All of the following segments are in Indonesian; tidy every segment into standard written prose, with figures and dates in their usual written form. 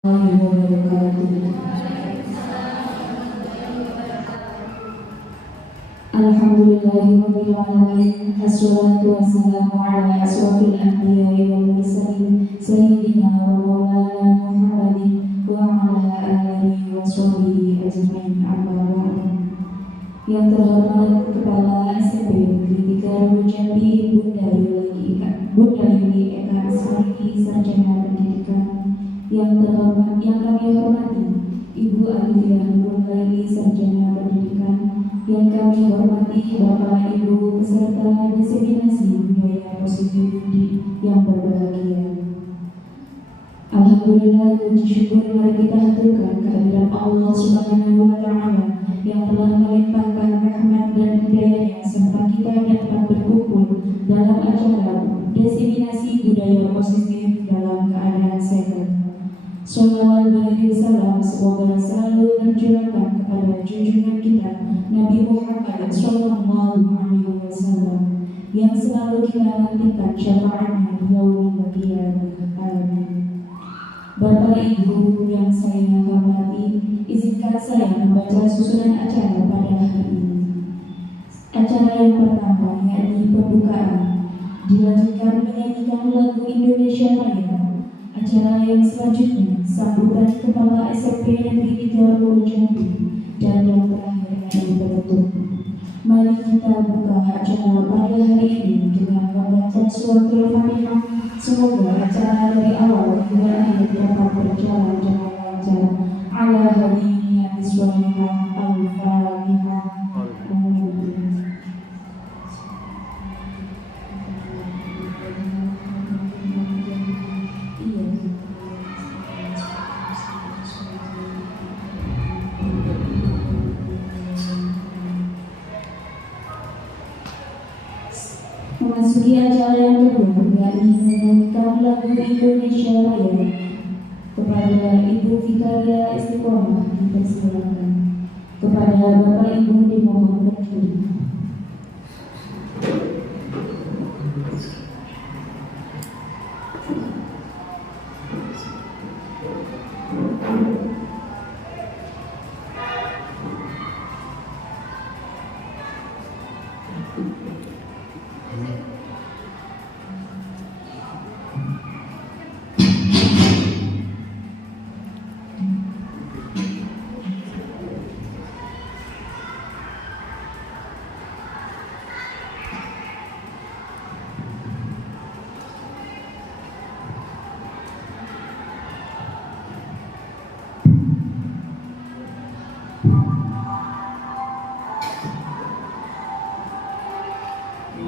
Alhamdulillahirabbil alamin, wassalatu wassalamu ala asrofil anbiya'i wal mursalin sayyidina wa maulana Muhammadin wa ala alihi wa sahbihi ajmain, amma ba'du. Yang terhormat Kepala SMP Negeri 3 Jambi, Bunda Yuni Eka Asmari, Sarjana Pendidikan. Yang terhormat yang kami hormati Ibu Alifia Nurlaili, Sarjana Pendidikan. Yang kami hormati Bapak Ibu peserta diseminasi budaya positif yang berbahagia. Alhamdulillah, puji syukur mari kita haturkan kehadiran Allah Subhanahu wa Ta'ala yang telah melimpahkan rahmat dan hidayahnya serta kita dapat berkumpul dalam acara diseminasi budaya positif dalam keadaan sehat. Shalawat beriring salam semoga selalu tercurahkan kepada junjungan kita Nabi Muhammad Sallallahu Alaihi Wasallam yang selalu kita nantikan syafaatnya di yaumil qiyamah. Bapak Ibu yang saya hormati, izinkan saya membaca susunan acara pada hari ini. Acara yang pertama yakni pembukaan, dilanjutkan menyanyikan lagu Indonesia Raya. Acara yang selanjutnya sambutan Kepala SMP Negeri 3 Jambi, dan yang terakhir yakni penutup. Mari kita buka acara pada hari ini dengan membaca suratul Fatihah. Semoga acara dari awal hingga akhir dapat berjalan dengan lancar. Ala hadhihi bismillah al-Fatihah. Memasuki acara yang kedua, yakni menyanyikan lagu Indonesia Raya. Kepada Ibu Vikaria Istiqomah dipersilakan. Kepada Bapak Ibu dimohon berdiri.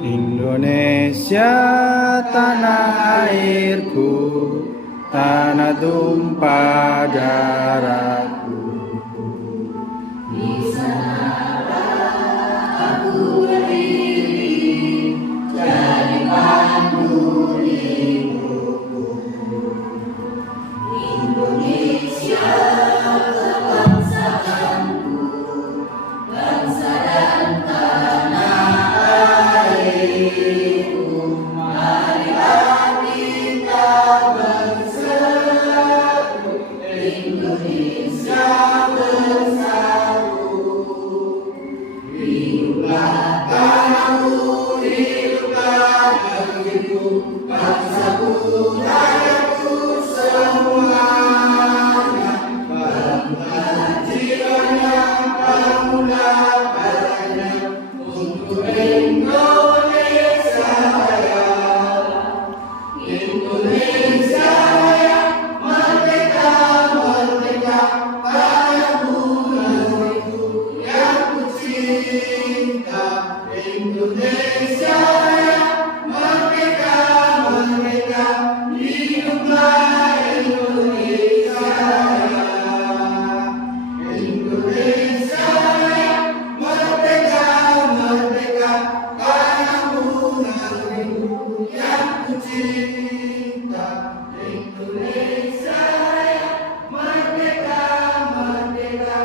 Indonesia tanah airku, tanah tumpah darahku. Di sanalah aku berdiri, jadi pandu hidupku. Indonesia kebangsaanku, bangsa dan tanah airku. Marilah kita bersatu, Indonesia bersatu. Hiduplah tanahku, hiduplah negeriku, bangsaku, rakyatku semuanya. Bangunlah jiwanya, bangunlah badannya untuk Indonesia Raya. Indonesia Raya, merdeka, merdeka, tanahku, negeriku yang ku cinta. Indonesia Raya, merdeka, merdeka, hiduplah Indonesia Raya. Indonesia Raya, merdeka, merdeka, tanahku, negeriku yang ku cinta. Indonesia Raya, merdeka, merdeka,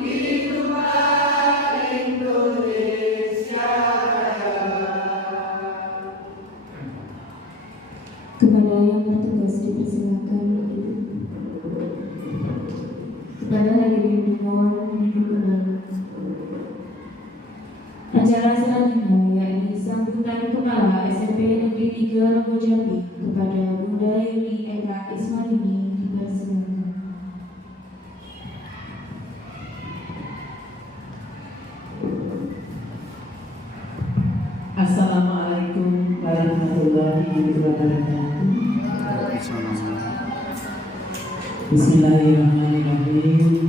hiduplah Indonesia Raya. Kepada yang bertugas dipersilakan. Pada hadirin dimohon duduk kembali. Acara selanjutnya yakni sambutan kepala SMP Negeri 3 Rogo Jambi kepada Bunda Yuli Eka Ismarini dipersilakan. Assalamualaikum warahmatullahi wabarakatuh. Bismillahirrahmanirrahim.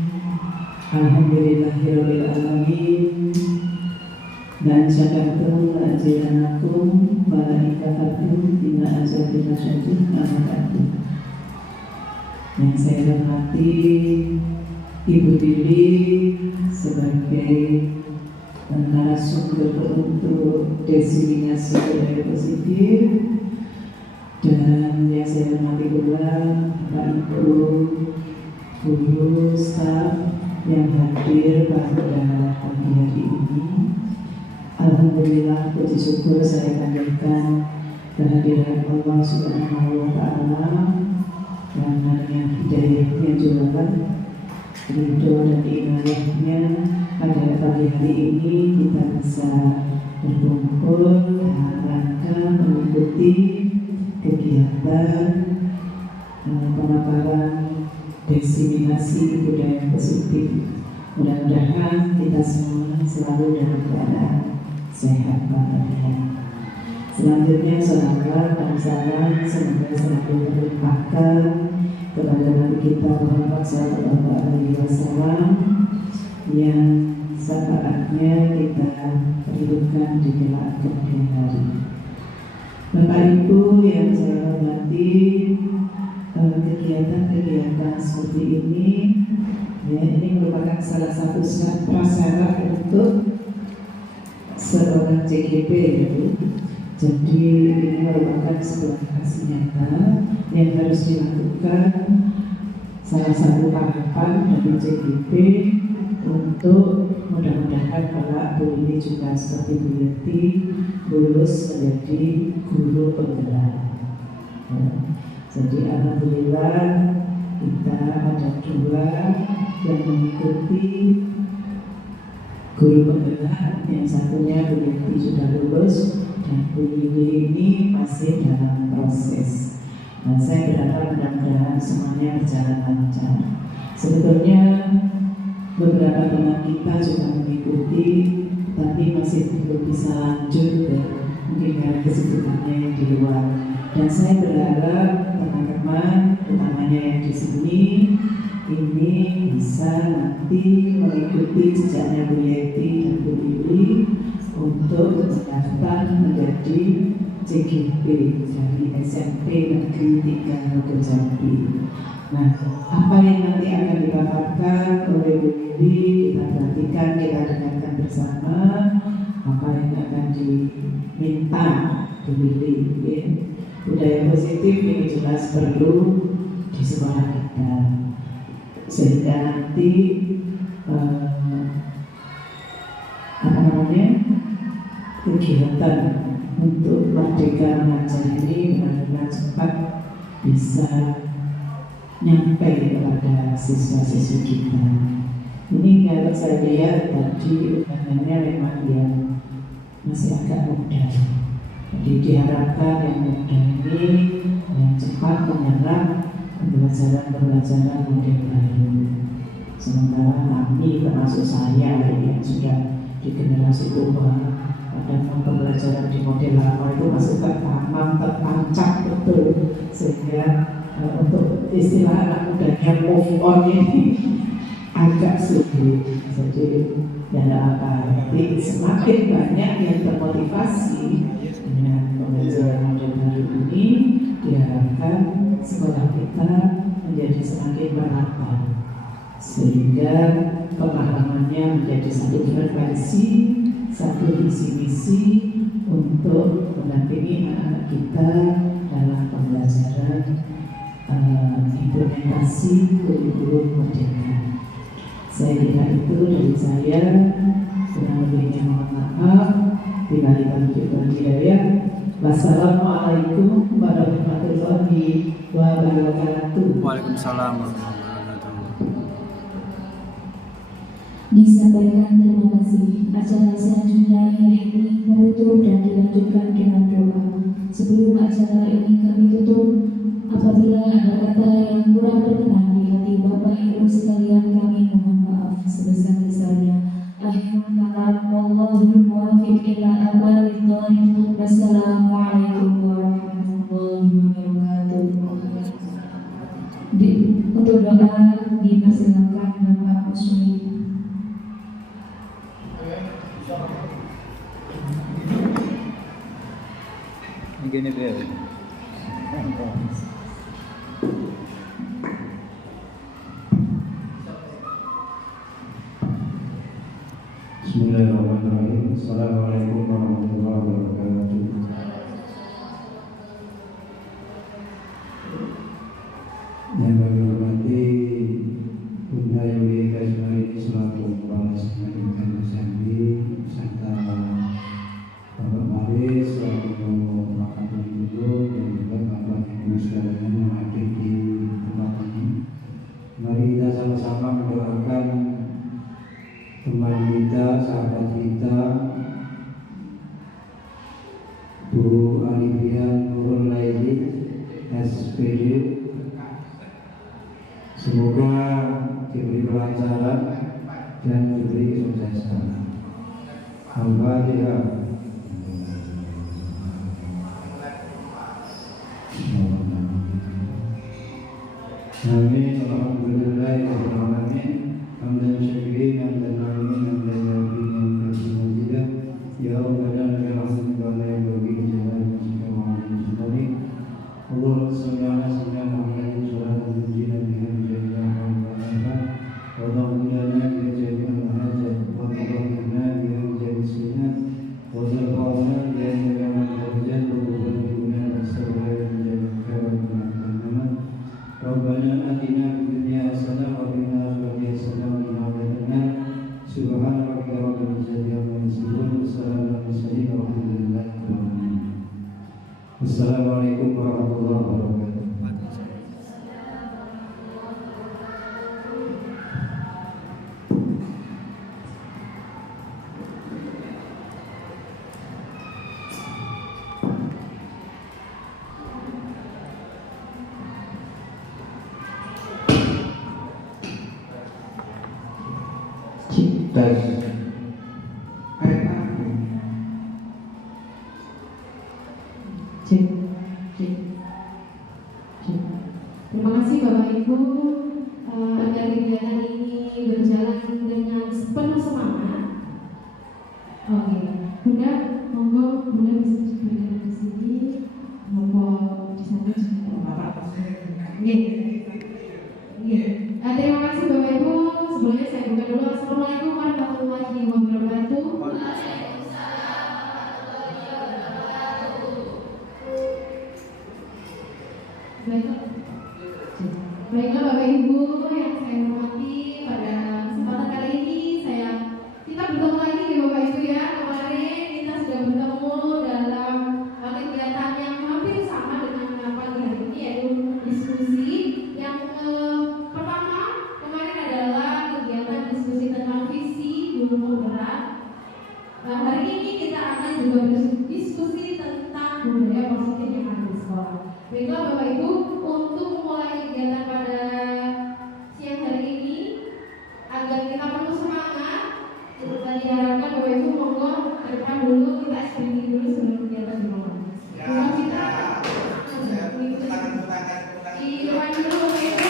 Alhamdulillahirabbil alamin. Dan syakartum ajranakum wa la kafartum bima azatina syadid amakatum. Yang saya hormati Ibu Lili sebagai narasumber untuk diseminasi budaya positif, dan yang saya hormati pula Bapak Ibu guru staf yang hadir pada pagi hari ini. Alhamdulillah, puji syukur saya panjatkan kehadiran Allah Subhanahu wa Ta'ala, karena dengan hidayahnya jualan ridho dan inayahnya pada pagi hari ini kita bisa berkumpul dalam rangka mengikuti kegiatan pemaparan diseminasi budaya positif. Mudah-mudahan kita semua selalu dalam keadaan sehat walafiat. Selanjutnya salawat dan salam semoga selalu terlimpahkan kepada Nabi kita Muhammad SAW yang syafaatnya kita perlukan di kelak kemudian hari. Bapak Ibu yang saya hormati, kegiatan-kegiatan seperti ini ini merupakan salah satu prasyarat untuk seorang CGP, jadi ini merupakan sebuah hasil nyata yang harus dilakukan, salah satu tahapan dari CGP untuk mudah-mudahan kalau Bu Lili juga seperti Bu Yeti lulus menjadi guru penggerak. Jadi alhamdulillah kita ada 2 yang mengikuti guru penggerak, yang satunya Bu Yeti sudah lulus dan Bu Lili ini masih dalam proses. Nah, saya berharap mudah-mudahan semuanya berjalan lancar. Sebetulnya beberapa teman kita juga mengikuti, tapi masih belum bisa lanjut ke mungkin karena kesibukannya yang di luar. Dan saya berharap teman-teman, utamanya yang di sini, ini bisa nanti mengikuti jejaknya Bu Yeti dan Bu Lili untuk mendaftar menjadi CGP dari SMP Negeri 3 Rogo Jambi. Nah, apa yang nanti akan dipaparkan oleh Bu Lili, kita perhatikan, kita dengarkan bersama apa yang akan diminta Bu Lili. Budaya positif ini jelas perlu di sekolah kita, sehingga nanti kegiatan untuk Merdeka Mengajar ini benar-benar cepat bisa nyampe kepada siswa-siswi kita. Ini kalau saya lihat tadi undangannya memang yang masih agak muda. Jadi diharapkan yang muda ini yang cepat menyerap pembelajaran model baru. Sementara kami termasuk saya yang sudah di generasi tua, pada pembelajaran di model lama itu masih tertanam, tertancap betul, sehingga untuk istilah anak mudanya move on ini agak sulit. Jadi ya apa, jadi semakin banyak yang termotivasi dengan pembelajaran model baru ini, diharapkan sekolah kita menjadi semakin merata, sehingga pemahamannya menjadi satu frekuensi, satu visi-misi untuk mendampingi anak-anak kita dalam pembelajaran implementasi kurikulum merdeka. Saya kira itu dari saya, kurang lebihnya mohon maaf. Bila diberikan hidayah. Wassalamualaikum warahmatullahi wabarakatuh. Waalaikumsalam warahmatullahi wabarakatuh. Disampaikan terima kasih. Acara selanjutnya hari ini menutup dan dilanjutkan dengan doa. Sebelum acara ini kami tutup, apabila ada kata yang kurang berkenan di hati Bapak Ibu sekalian, kami mohon maaf sebesar-besarnya. Akhirul kalam, wallahul muwaffiq ila aqwamit thoriq. Wassalamualaikum warahmatullahi wabarakatuh. Untuk doa dipersilakan Bapak Muslim. Gini dia. Bismillahirrahmanirrahim. Assalamualaikum warahmatullahi wabarakatuh. Yang kami hormati Bunda Yuli Kasmari selaku Kepala Sekolah Jambi serta Bapak Mari selaku Wakil Gubernur dan juga Bapak Ibu sekalian yang hadir di tempat ini. Mari kita sama-sama mendoakan teman kita, sahabat kita, Bu Alivia Nurul Laili SPD. Semoga diberi kelancaran dan diberi kesuksesan. Al-Fatihah. Amin. Alhamdulillahirabbil alamin. Hamdan syakirin, hamdan alimin, hamdan yakin, hamdan majidah. Ya Rabbana ya Rahman ya Rabbi jalal wajhika wa alim. Allahumma shalli ala sayyidina Muhammadin sallallahu alaihi wa sallam. Wa lana bi jami'il hajat wa tawaffana bi jami'il sunnat wa zarfana bi jami'il darajat wa qulubana as-sabra bi jami'il karam. Rabbana atina fid dunya hasanah wa fil akhirati hasanah wa qina adzabannar. Subhana rabbika rabbil izzati amma yasifun wa salamun alal mursalin walhamdulillahi rabbil alamin. Assalamualaikum warahmatullahi wabarakatuh. Tes. Cek. Terima kasih Bapak Ibu agar kegiatan ini berjalan dengan penuh semangat. Oke, Bunda, monggo Bunda bisa berikan di sini, monggo di sana juga Bapak. Terima kasih Bapak Ibu. Sebelumnya saya buka dulu. Assalamualaikum warahmatullahi wabarakatuh. Baiklah Bapak Ibu yang saya hormati, pada kesempatan kali ini kita bertemu lagi nih Bapak Ibu ya. Kemarin kita sudah bertemu dalam kegiatan yang hampir sama dengan pagi hari ini, yaitu diskusi yang pertama kemarin adalah kegiatan diskusi tentang visi guru berat. Hari ini kita akan juga berdiskusi tentang budaya positif yang ada di sekolah. Baiklah Bapak Ibu, untuk memulai kegiatan pada siang hari ini agar kita penuh semangat, dan diharapkan Bapak Ibu monggo ke depan dulu, kita screening dulu sebelum kegiatan dimulai. Kita di depan dulu Bapak Ibu.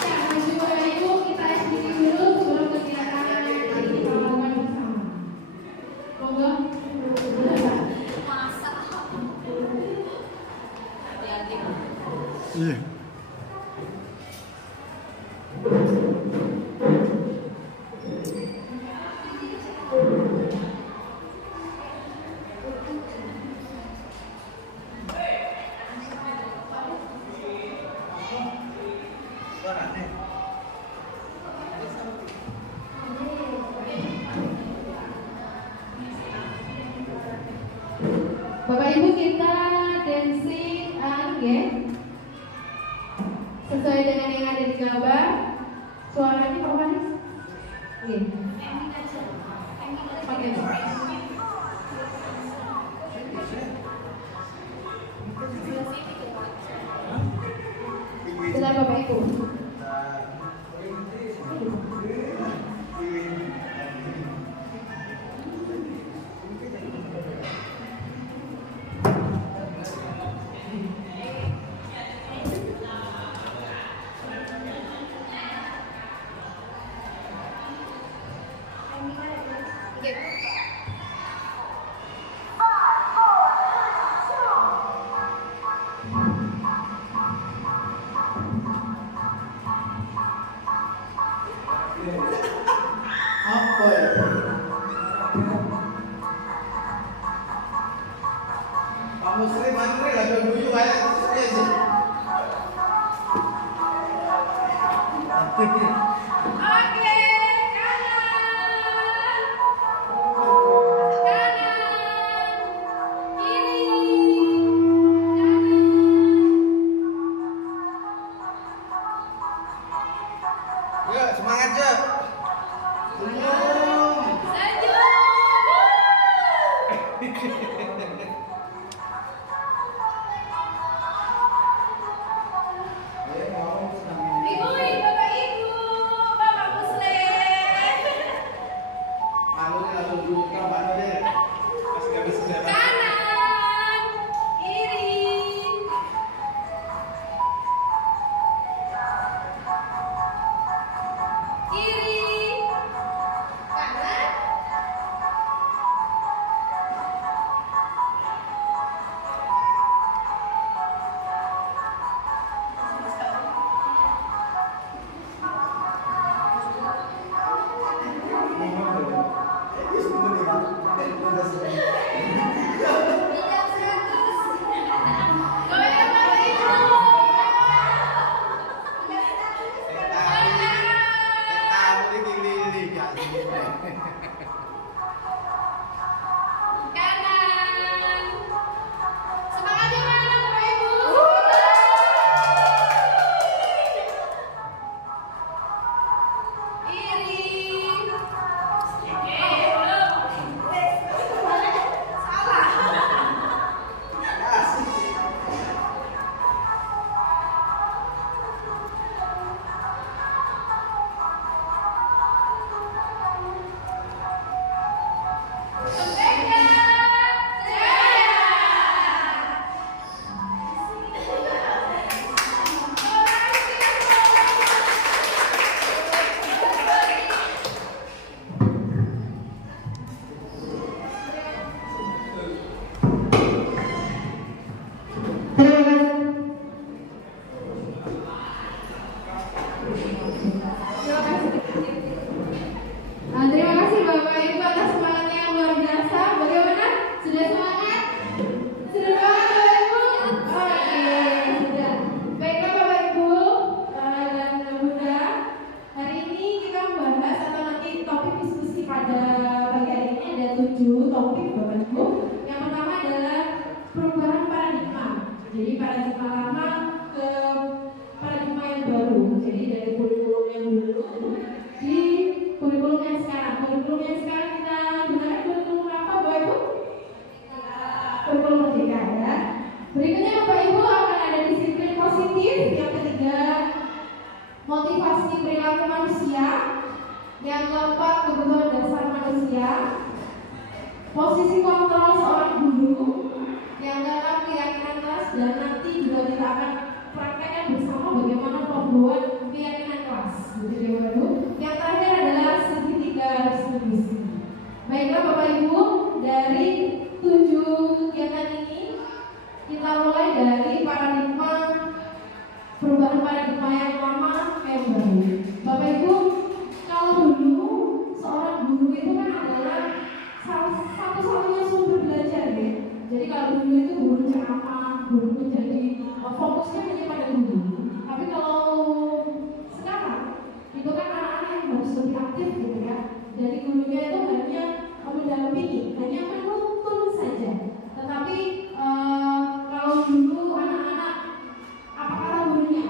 Ya, maju Bapak Ibu, kita screening dulu sebelum kegiatan ini kita lakukan bersama. Monggo. Iya. Bapak Ibu, kita dancing ya. Sesuai dengan yang ada di gambar. Suaranya Pak Manis. Benar Bapak Ibu. Apa ya? Kamu sering mantri lah dulu banyak sih. Yuk, semangat Cek. Kamu langsung duduk ke Pak Nodir. Masih gak bisa dapat. Terima kasih Bapak Ibu atas semangatnya yang luar biasa. Bagaimana? Sudah semangat? Sudah semangat Bapak Ibu? Oke, sudah. Baiklah Bapak Ibu dan Bunda, hari ini kita membahas atau nanti topik diskusi pada pagi hari ini ada 7 topik Bapak Ibu. Yang pertama adalah perubahan paradigma. Jadi paradigma lama ke paradigma yang baru. Jadi dari kurikulum yang dulu di kurikulum yang sekarang. Kurikulum yang sekarang kita gunakan kurikulum apa Bapak Ibu? Kurikulum Merdeka ya. Berikutnya Bapak Ibu akan ada disiplin positif. Yang ketiga motivasi perilaku manusia. Yang keempat kebutuhan dasar manusia. Posisi kontrol seorang guru. Yang keenam keyakinan kelas, dan nanti juga kita akan praktekkan bersama bagaimana pembuat keyakinan kelas. Jadi Bapak Ibu, yang terakhir adalah segitiga distribusi. Baiklah Bapak Ibu, dari 7 kegiatan ini kita mulai dari paradigma perubahan paradigma yang lama ke yang baru. Bapak Ibu, kalau dulu seorang guru itu kan adalah satu-satunya sumber belajar ya. Jadi kalau dulu itu guru ceramah, guru jadi fokusnya hanya pada guru. Tapi kalau sekarang itu kan anak-anak yang harus lebih aktif gitu ya. Jadi gurunya itu hanya mendampingi, hanya menuntun saja. Tetapi kalau dulu anak-anak apa kata gurunya?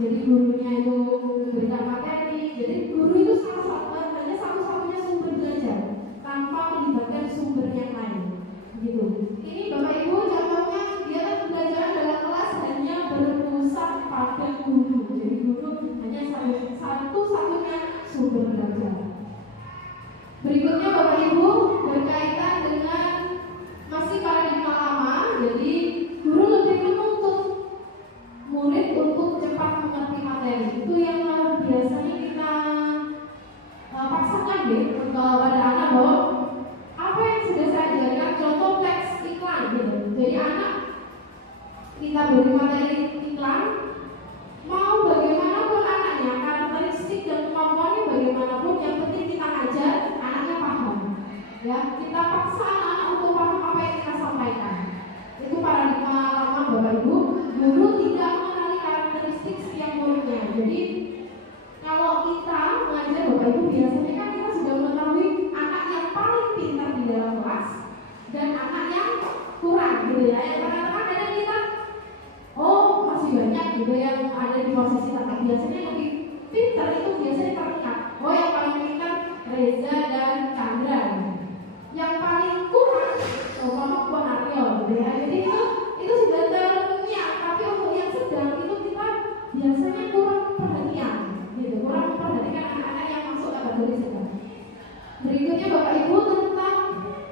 Jadi gurunya itu memberikan materi. Jadi guru itu hanya satu berpusat pada guru. Jadi guru hanya satu-satunya sumber belajar. Berikutnya Bapak Ibu berkaitan dengan masih paradigma lama. Jadi guru lebih menuntut murid untuk cepat mengerti materi. Itu yang biasanya kita paksakan deh pada anak bahwa apa yang sudah saya ajarkan, contoh teks iklan gitu. Jadi anak kita beri materi iklan, mau bagaimanapun anaknya, karakteristik dan kemampuannya bagaimanapun, yang penting kita ajar anaknya paham. Ya, kita paksa anak untuk paham apa yang kita sampaikan. Itu paradigma lama Bapak Ibu. Guru tidak mengenali karakteristik setiap muridnya. Jadi kalau kita mengajar Bapak Ibu, biasanya kan kita sudah mengetahui anak yang paling pintar di dalam kelas dan anak yang kurang gitu ya. Yang kadang-kadang kadang kita masih banyak gitu yang ada di posisi tengah. Biasanya lebih pintar itu biasanya terlihat. Yang paling pintar Reza dan Chandra. Yang paling kurang Mama Ponaryo gitu ya. Jadi itu sudah terlihat. Tapi untuk yang sedang itu kita biasanya kurang perhatian gitu, kurang memperhatikan anak-anak yang masuk kategori sedang. Berikutnya Bapak Ibu tentang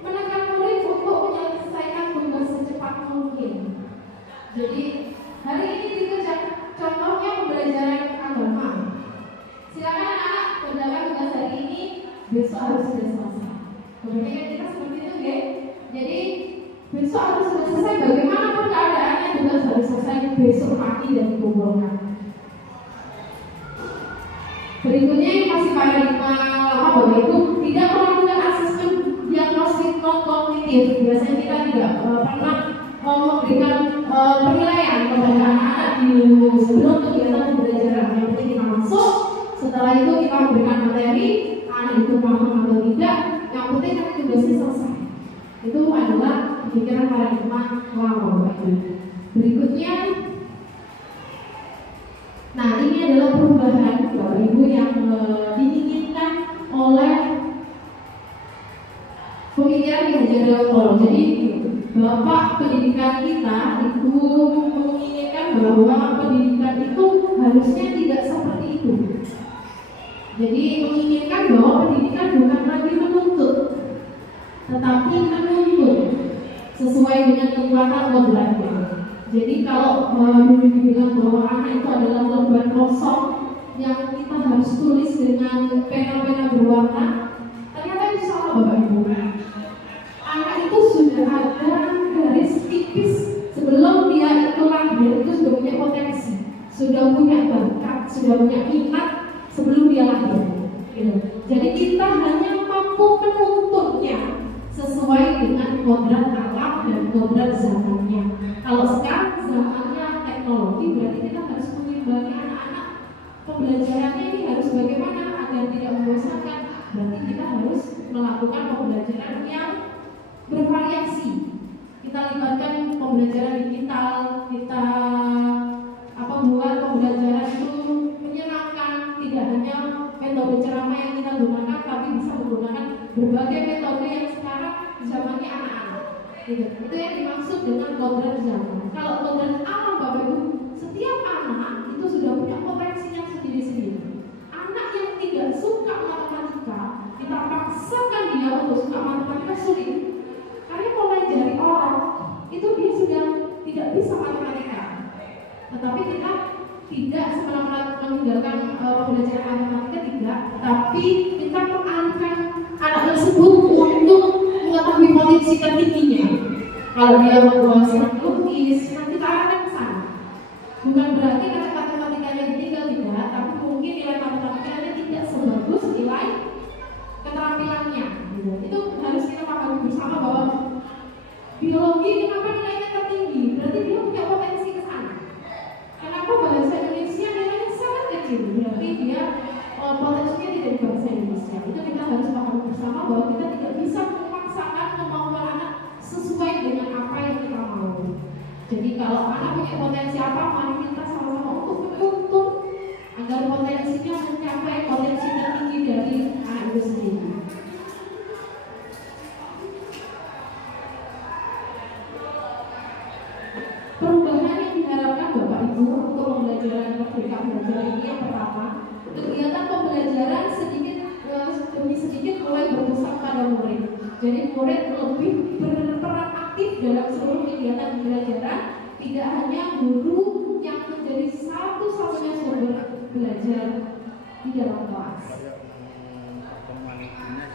menekan murid untuk menyelesaikan tugas secepat mungkin. Jadi hari ini dikerjakan contohnya pembelajaran agama. Silakan anak kerjakan tugas hari ini, besok harus sudah selesai. Kemudian kita seperti itu ya. Jadi besok harus sudah selesai, bagaimanapun keadaannya tugas harus selesai besok pagi dan dikumpulkan. Berikutnya yang masih paradigma lama Bapak Ibu, tidak melakukan asesmen diagnostik non kognitif. Biasanya kita tidak pernah memberikan penilaian kepada anak-anak di sebelum kegiatan pembelajaran. Yang penting kita masuk, setelah itu kita memberikan materi, anak itu paham atau tidak. Yang penting kan tugasnya selesai. Itu adalah pikiran paradigma lama Bapak Ibu. Berikutnya, nah ini adalah perubahan Bapak Ibu yang diinginkan oleh pemikiran di Hajar Dewantoro. Jadi Bapak pendidikan kita itu menginginkan bahwa pendidikan itu harusnya tidak seperti itu. Jadi menginginkan bahwa pendidikan bukan lagi menuntut, tetapi menuntut sesuai dengan kekuatan kodratnya. Jadi kalau dulu dibilang bahwa anak itu adalah lembar kosong yang kita harus tulis dengan pena-pena berwarna, ternyata itu salah Bapak Ibu. Anak itu sudah ada garis tipis sebelum dia itu lahir, itu sudah punya potensi, sudah punya bakat, sudah punya minat sebelum dia lahir. Jadi kita hanya mampu menuntutnya sesuai dengan kodrat alam dan kodrat zamannya. Kalau sekarang zamannya teknologi, berarti kita harus mengimbangi anak-anak. Pembelajarannya ini harus bagaimana agar tidak membosankan. Berarti kita harus melakukan pembelajaran yang bervariasi. Kita libatkan pembelajaran digital, kita buat pembelajaran itu menyenangkan. Tidak hanya metode ceramah yang kita gunakan, tapi bisa menggunakan berbagai metode yang sekarang zamannya anak-anak. Itu yang dimaksud dengan kodrat zaman. Kalau kodrat alam Bapak Ibu, setiap anak itu sudah punya potensinya sendiri-sendiri. Anak yang tidak suka matematika, kita paksakan dia untuk suka matematika sulit. Karena mulai dari orang itu dia sudah tidak bisa matematika. Tetapi kita tidak semena-mena meninggalkan pembelajaran matematika, tidak. Tapi kita mengalihkan anak tersebut untuk mengetahui potensi tertingginya. Kalau dia menguasai lukis, nanti kita arahkan ke sana. Bukan berarti karena matematikanya ditinggal, tidak, tapi mungkin nilai matematikanya tidak sebagus nilai keterampilannya. Itu harus kita pahami bersama bahwa biologi kenapa nilainya tertinggi? Berarti dia punya potensi ke sana. Kenapa bahasa Indonesia nilainya sangat kecil? Berarti dia potensinya tidak di bahasa Indonesia. Itu kita harus pahami bersama bahwa kita tidak bisa memaksakan kemauan anak sesuai dengan apa yang kita mau. Jadi kalau anak punya potensi apa, mari kita sama-sama untuk menuntut agar potensinya mencapai potensi tertinggi dari anak itu sendiri. Perubahan yang diharapkan Bapak Ibu untuk murid lebih berperan aktif dalam seluruh kegiatan pembelajaran, tidak hanya guru yang menjadi satu-satunya sumber belajar di dalam kelas.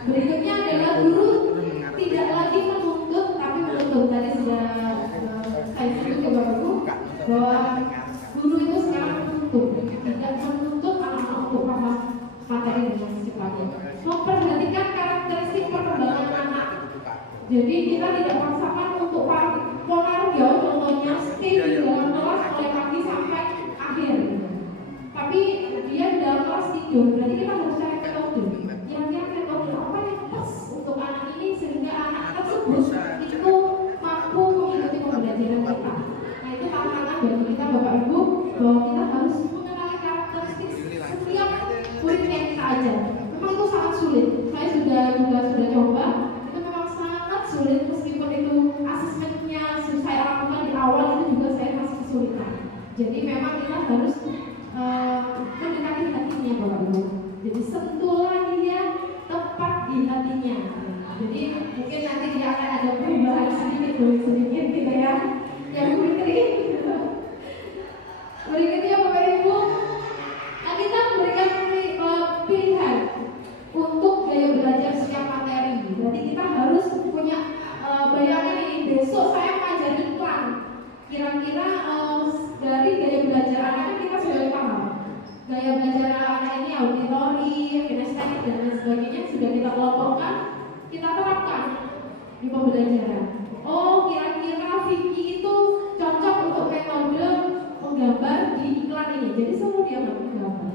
Berikutnya adalah guru tidak lagi menuntut, tapi menuntut. Tadi sudah saya sebut ke Bapak Ibu bahwa guru itu sekarang menuntut, tidak menuntut anak-anak untuk paham materi dengan secepatnya. Memperhatikan karakteristik perkembangan anak. Jadi kita tidak paksakan untuk Ponarjo, contohnya stay di dalam kelas mulai pagi sampai akhir. Tapi dia di dalam kelas tidur, berarti kita harus cari metode. Kira-kira metode apa yang pas untuk anak ini sehingga anak tersebut itu mampu mengikuti pembelajaran kita. Nah itu tantangan bagi kita Bapak Ibu, bahwa kita harus mengenali karakteristik setiap murid yang kita ajar. Memang itu sangat sulit. Saya sudah coba. Itu memang sangat sulit, meskipun itu asesmennya saya lakukan di awal itu juga saya masih kesulitan. Jadi memang kita harus mendekati hatinya Bapak Ibu. Jadi sentuhlah dia tepat di hatinya. Jadi mungkin nanti dia akan ada perubahan sedikit gitu ya. Yang berikutnya Bapak Ibu, nah kita memberikan pilihan untuk gaya belajar setiap materi. Berarti kita harus punya bayangan ini. Besok saya mengajar iklan. Kira-kira dari gaya belajar anak kita sudah paham. Gaya belajar anak ini auditori, kinestetik dan lain sebagainya sudah kita kelompokkan, kita terapkan di pembelajaran. Oh, kira-kira Vicky itu cocok untuk metode menggambar di iklan ini. Jadi semua dia menggambar.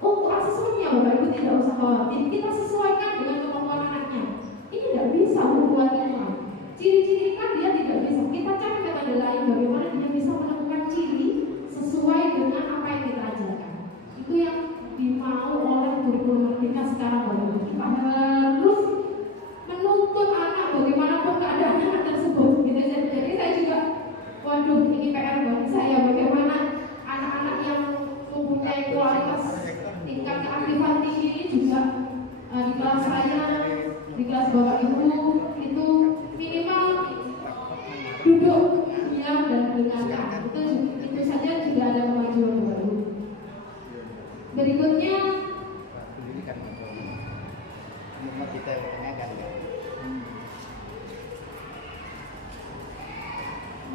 Untuk asesmennya Bapak Ibu tidak usah khawatir, kita sesuaikan dengan kemampuan anaknya. Ini tidak bisa membuat iklan. Ciri-ciri kan dia tidak bisa. Kita cari metode lain bagaimana dia bisa menemukan ciri sesuai dengan apa yang kita ajarkan. Itu yang dimau oleh kurikulum kita sekarang Bapak Ibu. Kita harus menuntut anak bagaimanapun keadaan anak tersebut. Gitu. Jadi saya juga, waduh ini PR bagi saya, bagaimana anak-anak yang mempunyai kualitas tingkat keaktifan tinggi ini juga di kelas saya, di kelas Bapak Ibu itu minimal duduk diam dan mendengarkan. Itu saja juga ada kemajuan Bapak Ibu.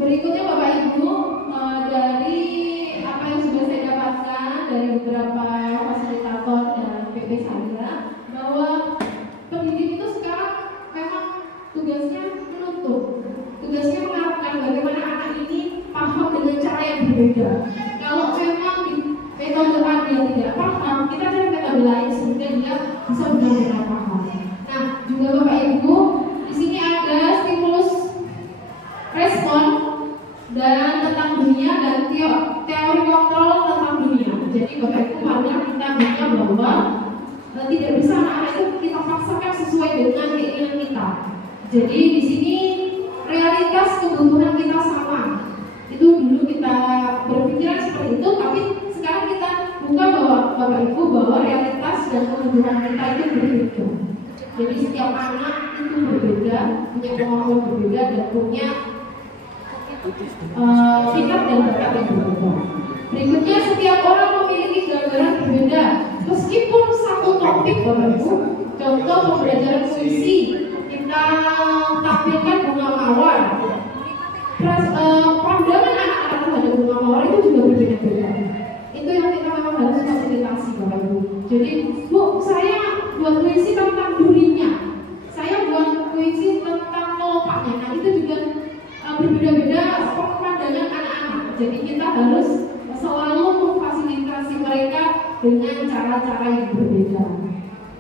Berikutnya Bapak Ibu, dari apa yang sudah saya dapatkan dari beberapa fasilitator dan PP saya, bahwa pendidik itu sekarang memang tugasnya menuntut, tugasnya mengarahkan bagaimana anak ini paham dengan cara yang berbeda. Kalau memang di metode A dia tidak paham, kita cari metode lain sehingga dia bisa benar-benar paham. Nah, juga Bapak Ibu, di sini ada stimulus respon dan tentang dunia dan teori kontrol tentang dunia. Jadi Bapak Ibu marilah kita punya bahwa tidak bisa anak-anak itu kita paksakan sesuai dengan keinginan kita. Jadi di sini realitas kebutuhan kita sama. Itu dulu kita berpikiran seperti itu, tapi sekarang kita buka bahwa Bapak Ibu bahwa realitas dan kebutuhan kita itu berbeda. Jadi setiap anak itu berbeda, punya kemampuan berbeda dan punya sifat dan bakat yang berbeda. Berikutnya, setiap orang memiliki gambaran berbeda meskipun satu topik Bapak Ibu. Contoh pembelajaran puisi, kita tampilkan bunga mawar. Pandangan anak-anak terhadap bunga mawar itu juga berbeda-beda. Itu yang kita memang harus fasilitasi Bapak Ibu. Jadi, Bu, saya buat puisi tentang durinya, saya buat puisi tentang kelopaknya. Nah, itu juga berbeda-beda pandangan anak-anak. Jadi kita harus selalu memfasilitasi mereka dengan cara-cara yang berbeda.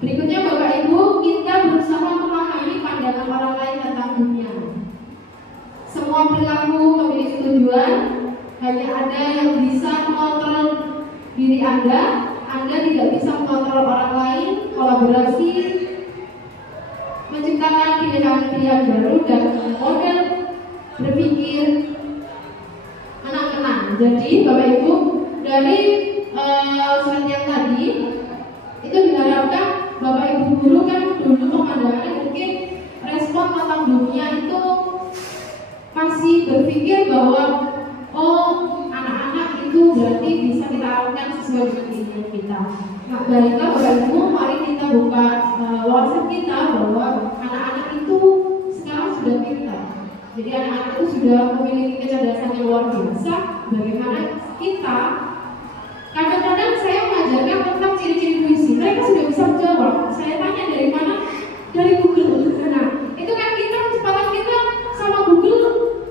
Berikutnya Bapak Ibu, kita berusaha memahami pandangan orang lain tentang dunia. Semua perilaku memiliki tujuan. Hanya ada yang bisa mengontrol diri Anda tidak bisa mengontrol orang lain. Kolaborasi, menciptakan pilihan-pilihan baru dan model berpikir anak-anak. Jadi Bapak Ibu, dari slide yang tadi itu diharapkan Bapak Ibu guru kan dulu pemandangannya mungkin respon pengetahuan tentang dunia itu masih berpikir bahwa anak-anak itu berarti bisa kita arahkan sesuai dengan keinginan kita. Nah, baiklah Bapak Ibu, mari kita buka wawasan kita bahwa anak-anak itu sekarang sudah pintar. Jadi anak-anak itu sudah memiliki kecerdasan yang luar biasa. Bagaimana kita, kadang-kadang saya mengajarkan tentang ciri-ciri puisi, mereka sudah bisa menjawab. Saya tanya dari mana? Dari Google. Nah, itu kan kita kecepatan kita sama Google,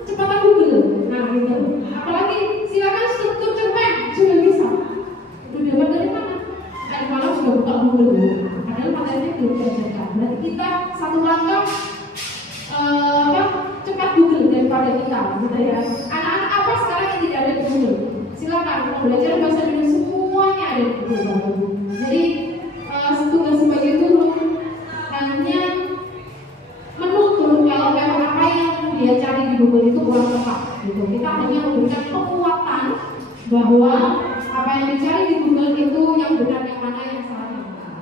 kecepatan Google. Nah, gitu. Apalagi silakan struktur cerpen sudah bisa. Itu dapat dari mana? Kan malam sudah buka Google. Padahal materinya belum diajarkan. Berarti kita satu langkah cepat Google daripada kita, gitu ya. Anak-anak apa sekarang yang tidak ada di Google? Silakan belajar bahasa Indonesia, semuanya ada di Google. Jadi tugas sebagai guru hanya menutur kalau memang apa yang dia cari di Google itu kurang tepat. Gitu. Kita hanya memberikan penguatan bahwa apa yang dicari di Google itu yang benar, yang mana, yang salah, yang mana.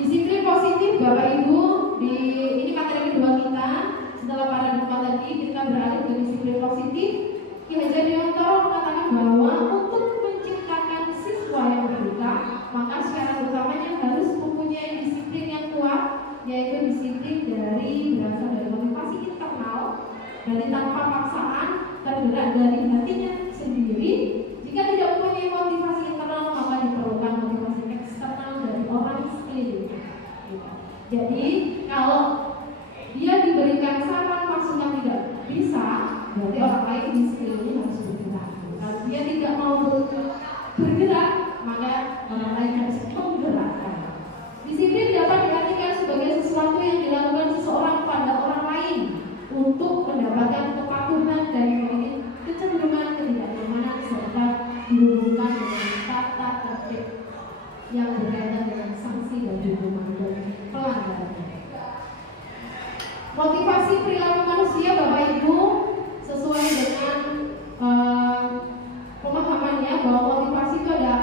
Disiplin positif Bapak Ibu, ini materi kedua kita. Setelah paradigma tadi kita beralih ke disiplin positif. Ki Hajar Dewantara mengatakan bahwa untuk menciptakan siswa yang berguna, maka syarat utamanya harus mempunyai disiplin yang kuat, yaitu disiplin berasal dari motivasi internal, dari tanpa paksaan, tergerak dari hatinya sendiri. Jika tidak mempunyai motivasi internal, maka diperlukan motivasi eksternal dari orang sekeliling. Jadi kalau dia diberikan saran maksudnya tidak bisa, berarti orang lain di sekeliling harus bergerak. Kalau dia tidak mau bergerak, maka orang lain harus menggerakkan. Disiplin dapat diartikan sebagai sesuatu yang dilakukan seseorang pada orang lain untuk mendapatkan kepatuhan dan memiliki kecenderungan ketidaknyamanan serta dihubungkan dengan tata tertib yang berkaitan dengan sanksi dan hukuman dan pelanggaran. Motivasi perilaku manusia Bapak Ibu sesuai dengan pemahamannya bahwa motivasi itu ada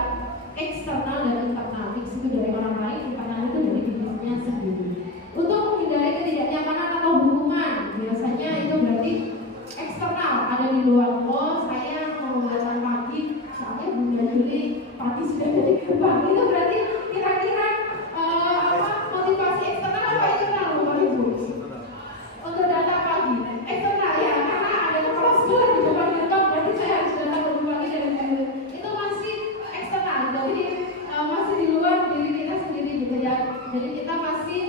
eksternal dan internal. Itu dari orang lain, internal itu dari dirinya sendiri. Untuk menghindari ketidaknyamanan atau hubungan, biasanya itu berarti eksternal, ada di luar. Oh, saya mau datang pagi, soalnya Bunda Juli pagi sudah dari gerbang. Itu berarti kira-kira motivasi eksternal apa internal Bapak Ibu? Untuk datang pagi, eksternal ya, karena ada kepala sekolah di depan gerbang, berarti saya harus datang lebih pagi dari dulu. Itu masih eksternal, jadi masih di luar diri kita sendiri gitu ya. Jadi kita masih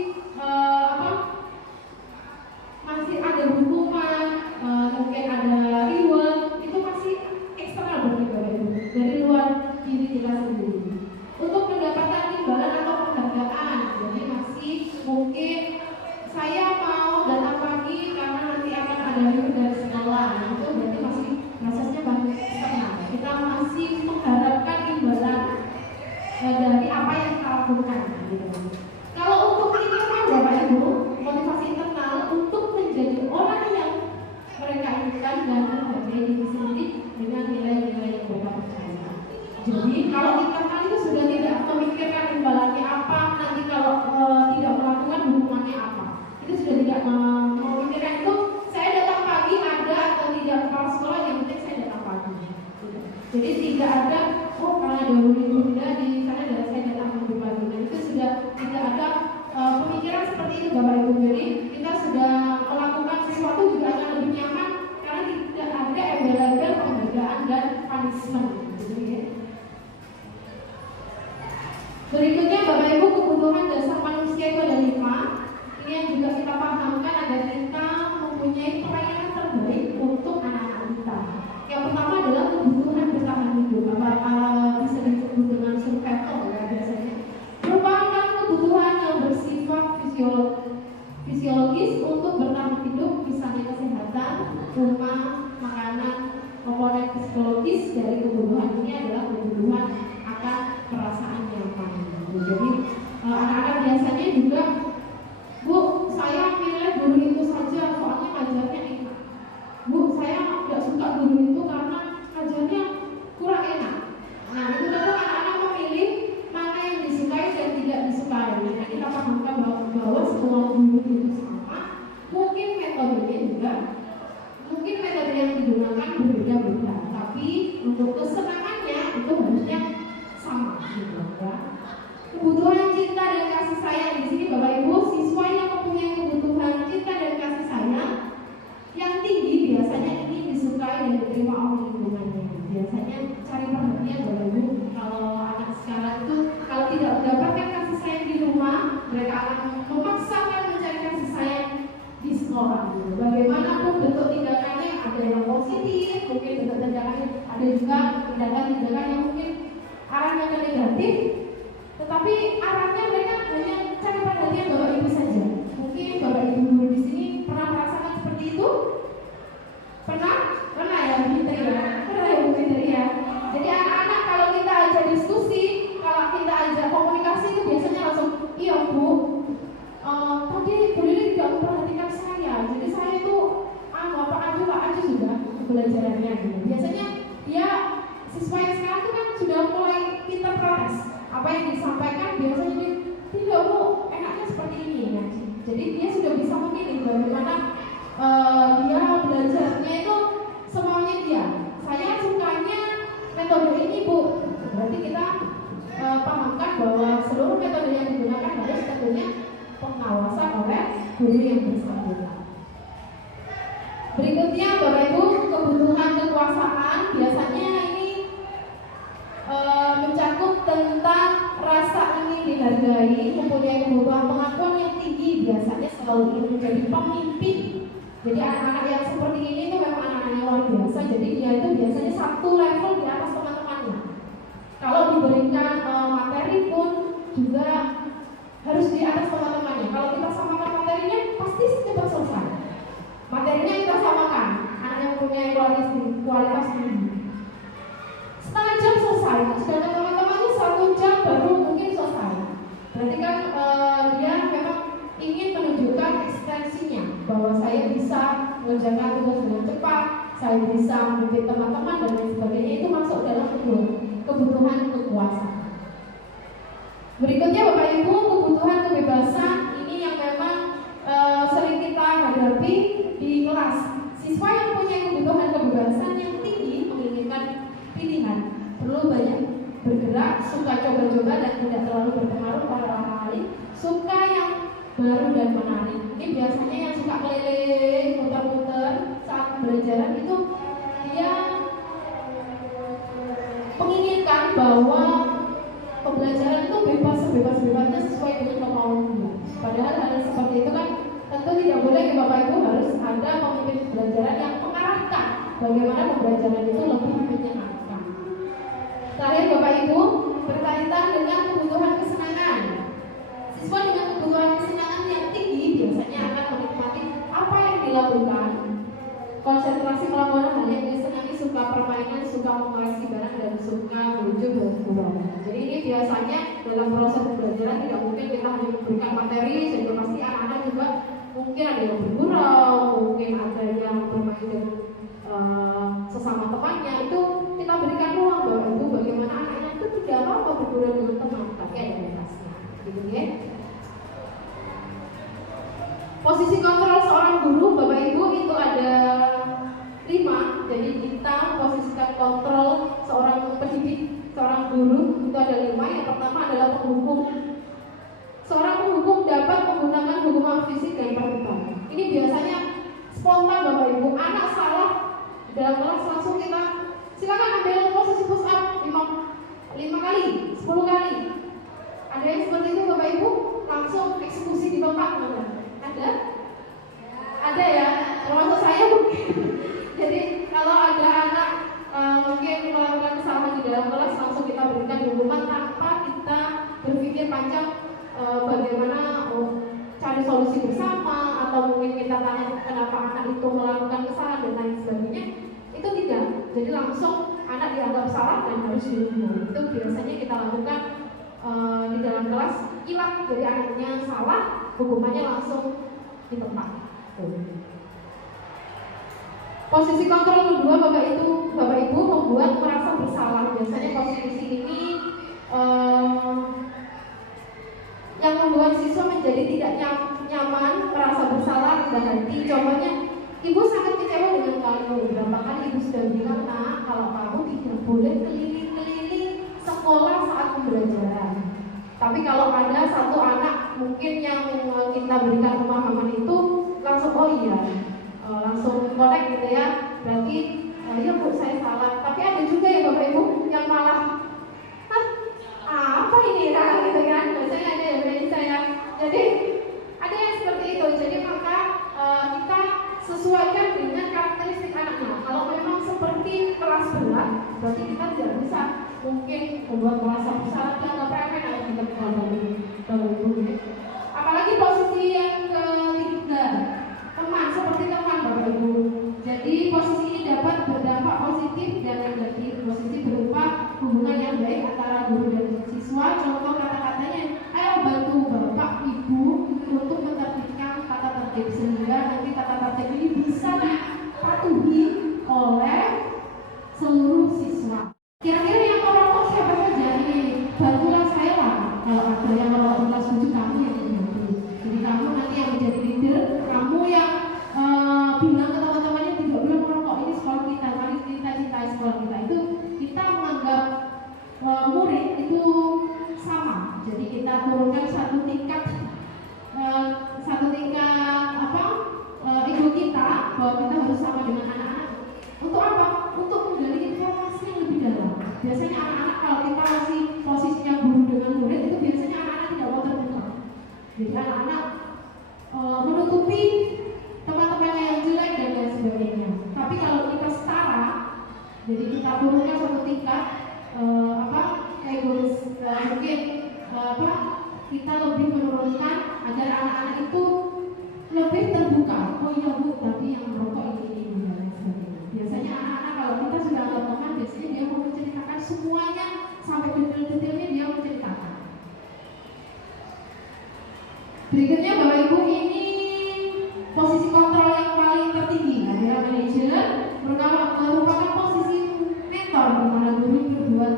masih ada hukuman, mungkin ada reward, itu masih eksternal dari luar diri kita sendiri. Untuk mendapatkan imbalan atau penghargaan, jadi masih mungkin saya mau datang pagi karena nanti akan ada reward dari sekolah, itu berarti masih prosesnya masih eksternal. Kita masih mengharapkan imbalan dari apa yang kita lakukan. Gitu. Kalau untuk internal Bapak Ibu, motivasi internal untuk menjadi orang yang mereka inginkan dan menghargai diri sendiri dengan nilai-nilai yang mereka percaya. Jadi kalau internal itu sudah tidak memikirkan imbalannya apa, nanti kalau tidak melakukan hukumannya apa, itu sudah tidak memikirkan itu. Saya datang pagi ada atau tidak kepala sekolah, yang penting saya datang pagi. Gitu. Jadi tidak ada kalau ada bunda di sana dan saya datang lebih pagi. Nah, itu sudah tidak ada pemikiran seperti itu Bapak Ibu. Jadi kita sudah melakukan sesuatu juga akan lebih nyaman karena tidak ada embel-embel penghargaan dan punishment. Gitu, ya. Berikutnya Bapak Ibu, kebutuhan dasar manusia itu ada 5. Ini yang juga kita pahamkan agar kita mempunyai pelayanan terbaik untuk anak-anak kita. Yang pertama adalah kebutuhan bertahan hidup. Bisa disebut dengan survival ya biasanya. Merupakan kebutuhan yang bersifat fisiologis untuk bertahan hidup, misalnya kesehatan, rumah, makanan. Komponen psikologis dari kebutuhan ini adalah kebutuhan akan perasaan nyaman. Jadi anak-anak biasanya juga, Bu, saya pilih guru itu saja soalnya ngajarnya enak. Bu, saya tidak suka guru itu karena ngajarnya kurang enak. Nah, itu kadang anak-anak memilih mana yang disukai dan tidak disukai. untuk kesenangannya itu harusnya sama gitu ya. Kebutuhan cinta dan kasih sayang di sini Bapak Ibu, siswa yang mempunyai kebutuhan cinta dan kasih sayang yang tinggi biasanya ini disukai dan diterima oleh lingkungannya. Biasanya cari perhatian Bapak Ibu. Kalau anak sekarang itu kalau tidak mendapatkan kasih sayang di rumah, mereka akan memaksakan mencari kasih sayang di sekolah. Gitu. Bagaimanapun bentuk tindakannya, ada yang positif, mungkin bentuk tindakannya, ada juga tindakan-tindakan yang mungkin arahnya ke negatif. Tetapi arahnya mereka hanya cari perhatian Bapak Ibu saja. Mungkin Bapak Ibu guru di sini pernah merasakan seperti itu? Pernah ya Bu Fitri ya? Pernah ya Bu Fitri ya? Jadi anak-anak kalau kita ajak diskusi, kalau kita ajak komunikasi itu biasanya langsung, iya Bu, tadi Bu Lili tidak memperhatikan saya. Jadi saya itu Pak Aju sudah belajarannya gitu. Biasanya dia siswa yang sekarang itu kan sudah mulai pintar protes. Apa yang disampaikan biasanya dia tidak Bu, enaknya seperti ini ya. Jadi dia sudah bisa memilih bagaimana dia belajarnya itu semaunya dia. Saya sukanya metode ini Bu. Berarti kita pahamkan bahwa seluruh metode yang digunakan harus tentunya pengawasan oleh guru yang bersangkutan. Berikutnya Bapak Ibu, kebutuhan kekuasaan biasanya ini mencakup tentang rasa ingin dihargai, mempunyai kebutuhan pengakuan yang tinggi, biasanya selalu ingin menjadi pemimpin. Jadi anak-anak yang seperti ini itu memang anak-anak yang luar biasa. Jadi dia itu biasanya satu level di atas teman-temannya. Kalau diberikan materi pun juga harus di atas teman-temannya. Kalau kita samakan materinya pasti cepat selesai. Materinya kita samakan, anak yang punya kualitas tinggi. Setengah jam selesai, sedangkan teman-temannya 1 jam baru mungkin selesai. Berarti kan dia memang ingin menunjukkan eksistensinya, bahwa saya bisa mengerjakan tugas dengan cepat, saya bisa memimpin teman-teman dan lain sebagainya. Itu masuk dalam kebutuhan kekuasaan. Berikutnya Bapak Ibu, kebutuhan kebebasan ini yang memang sering kita hadapi di kelas. Siswa yang punya kebutuhan kebebasan yang tinggi menginginkan pilihan, perlu banyak bergerak, suka coba-coba dan tidak terlalu berpengaruh pada orang lain, suka yang baru dan menarik. Ini biasanya yang suka keliling, muter-muter saat pembelajaran itu dia menginginkan bahwa pembelajaran itu bebas, sebebas-bebasnya sesuai dengan kemauan dia. Padahal hal seperti itu kan tentu tidak boleh ya Bapak Ibu, harus ada pemimpin pembelajaran yang mengarahkan bagaimana pembelajaran itu lebih menyenangkan. Terakhir Bapak Ibu, berkaitan dengan kebutuhan kesenangan. Siswa dengan kebutuhan kesenangan yang tinggi biasanya akan menikmati apa yang dilakukan, konsentrasi melakukan hal yang disenangi, suka permainan, suka mengoleksi barang dan suka menuju berkembang. Jadi ini biasanya dalam proses pembelajaran tidak mungkin kita hanya memberikan materi, sehingga pasti anak-anak juga mungkin ada yang bergurau, mungkin ada yang bermain dengan sesama temannya. Itu kita berikan ruang Bapak Ibu bagaimana anak-anak itu tidak apa-apa bergurau dengan teman, tapi ada batasnya, gitu ya. Posisi kontrol seorang guru Bapak Ibu itu ada 5. Jadi kita posisikan kontrol seorang pendidik, seorang guru itu ada 5. Yang pertama adalah penghukum. Seorang penghukum dapat menggunakan hukuman fisik dan verbal. Ini biasanya spontan Bapak Ibu. Anak salah dalam kelas langsung kita silakan ambil posisi push up 5 kali, 10 kali. Ada yang seperti itu Bapak Ibu, langsung eksekusi di tempat. Ada ya, termasuk saya mungkin. Jadi kalau ada anak mungkin melakukan kesalahan di dalam kelas, langsung kita berikan hukuman tanpa kita berpikir panjang bagaimana cari solusi bersama, atau mungkin kita tanya kenapa anak itu melakukan kesalahan dan lain sebagainya. Itu tidak, jadi langsung anak dianggap salah dan harus dihukum. Itu biasanya kita lakukan di dalam kelas, hilang dari anaknya salah, hukumannya langsung di tempat. Posisi kontrol kedua Bapak Ibu membuat merasa bersalah. Biasanya posisi ini yang membuat siswa menjadi tidak nyaman, merasa bersalah, rendah hati. Contohnya, ibu sangat kecewa dengan kamu. Berapa kali ibu sudah bilang, nah kalau kamu tidak boleh keliling-keliling sekolah saat pembelajaran. Tapi kalau ada satu anak mungkin yang kita berikan pemahaman itu langsung oh iya, langsung connect gitu ya. Berarti ya Bu saya salah. Tapi ada juga ya Bapak Ibu yang malah apa ini kan gitu kan. Biasanya ada yang berani saya. Jadi ada yang seperti itu. Jadi maka kita sesuaikan dengan karakteristik anaknya. Kalau memang seperti kelas berat, berarti kita tidak bisa mungkin membuat kelas besar dianggap remeh atau tidak terlalu. Apalagi posisi yang ketiga, teman seperti teman Bapak Ibu. Jadi posisi ini dapat berdampak positif dan negatif. Positif berupa hubungan yang baik antara guru dan siswa. Contoh kata-katanya, ayo bantu Bapak Ibu untuk menertibkan kata tertib sehingga nanti kata tertib ini bisa dipatuhi oleh seluruh siswa. Kira-kira yang orang siapa saja ini? Bantulah saya lah. Kalau ada yang kelas 7 kamu yang membantu. Jadi kamu nanti yang menjadi leader, kamu yang bilang ke teman-temannya tidak boleh merokok, ini sekolah kita, mari kita cintai sekolah kita. Itu kita menganggap murid itu sama. Jadi kita turunkan satu tingkat ego kita bahwa kita harus sama dengan anak-anak. Untuk apa? Untuk menggali informasi yang lebih dalam. Biasanya anak-anak kalau kita masih posisinya guru dengan murid itu biasanya anak-anak tidak mau terbuka. Jadi anak-anak menutupi teman-temannya yang jelek dan lain sebagainya. Tapi kalau kita setara, jadi kita turunkan satu tingkat egois, mungkin kita lebih menurunkan agar anak-anak itu lebih terbuka. Oh iya Bu, tapi yang merokok ini dan lain sebagainya. Biasanya anak-anak kalau kita sudah anggap teman, biasanya dia mau menceritakan semuanya sampai detail-detailnya dia menceritakan. Berikutnya Bapak Ibu, ini posisi kontrol yang paling tertinggi adalah manajer, merupakan posisi mentor di mana guru berbuat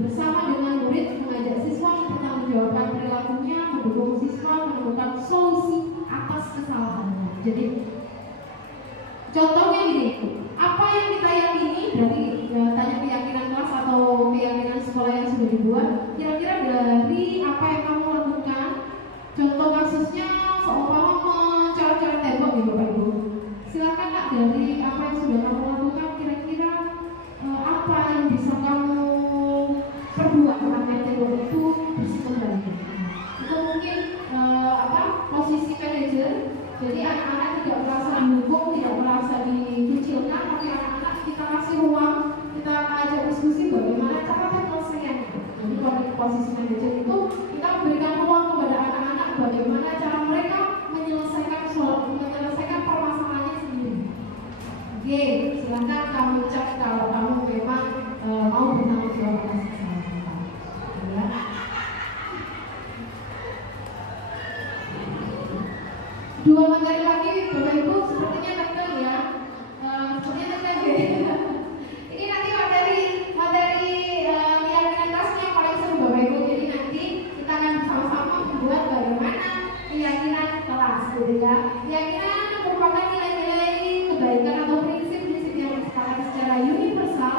bersama dengan murid, mengajak siswa mempertanggungjawabkan perilakunya, mendukung siswa menemukan solusi atas kesalahannya. Jadi contohnya gini, apa yang kita yakini, berarti tanya keyakinan kelas atau keyakinan sekolah yang sudah dibuat, kira-kira dari apa yang kamu lakukan. Contoh kasusnya seumpama mencoret-coret tembok nih Bapak Ibu. Silakan Kak, dari apa yang sudah kamu lakukan, kira-kira apa yang bisa kamu perbuat agar tembok itu bersih kembali. Itu mungkin posisi manajer. Jadi anak-anak tidak merasa didukung, tidak merasa dikucilkan, tapi anak-anak kita kasih ruang, kita ajak diskusi bagaimana cara penyelesaiannya. Jadi pada posisi manajer itu kita memberikan ruang kepada anak-anak bagaimana cara mereka menyelesaikan permasalahannya sendiri. Oke, silakan kamu cek kalau kamu memang mau bertanggung jawab atas kesalahan kita. Ya. Dua materi lagi Bapak Ibu sepertinya tegang ya. Sepertinya tegang ya. Ini nanti materi keyakinan kelasnya yang paling seru Bapak Ibu. Jadi nanti kita akan bersama-sama membuat bagaimana keyakinan kelas gitu ya. Keyakinan merupakan nilai-nilai kebaikan atau prinsip-prinsip yang disepakati secara universal.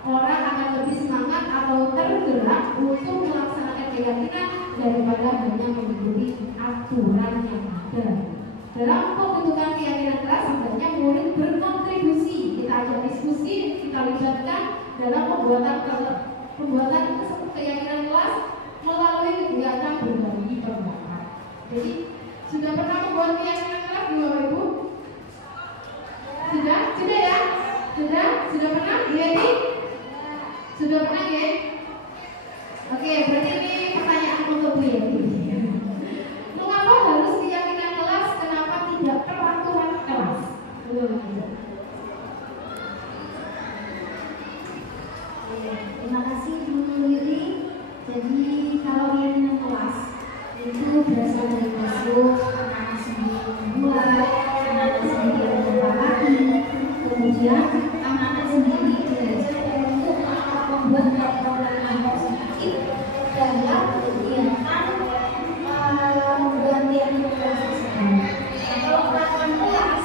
Orang akan lebih semangat atau tergerak untuk melaksanakan keyakinan daripada hanya mengikuti aturan yang ada. Dalam pembentukan keyakinan kelas, sebenarnya murid berkontribusi. Kita ajak diskusi, kita libatkan dalam pembuatan keyakinan kelas melalui kegiatan berbagi pendapat. Jadi sudah pernah membuat keyakinan kelas di Bapak Ibu? Sudah ya? Sudah pernah? Iya, sudah pernah ya? Oke, berarti ini pertanyaan untuk Bu Yeti. Mengapa harus keyakinan kelas? Kenapa tidak peraturan kelas? Terima kasih Bu Yeti. Jadi kalau keyakinan kelas itu berasal dari masuk anak sendiri membuat, anak sendiri menyepakati, kemudian anak sendiri belajar untuk membuat peraturan yang positif dalam kegiatan penggantian kelas tersebut. Kalau peraturan kelas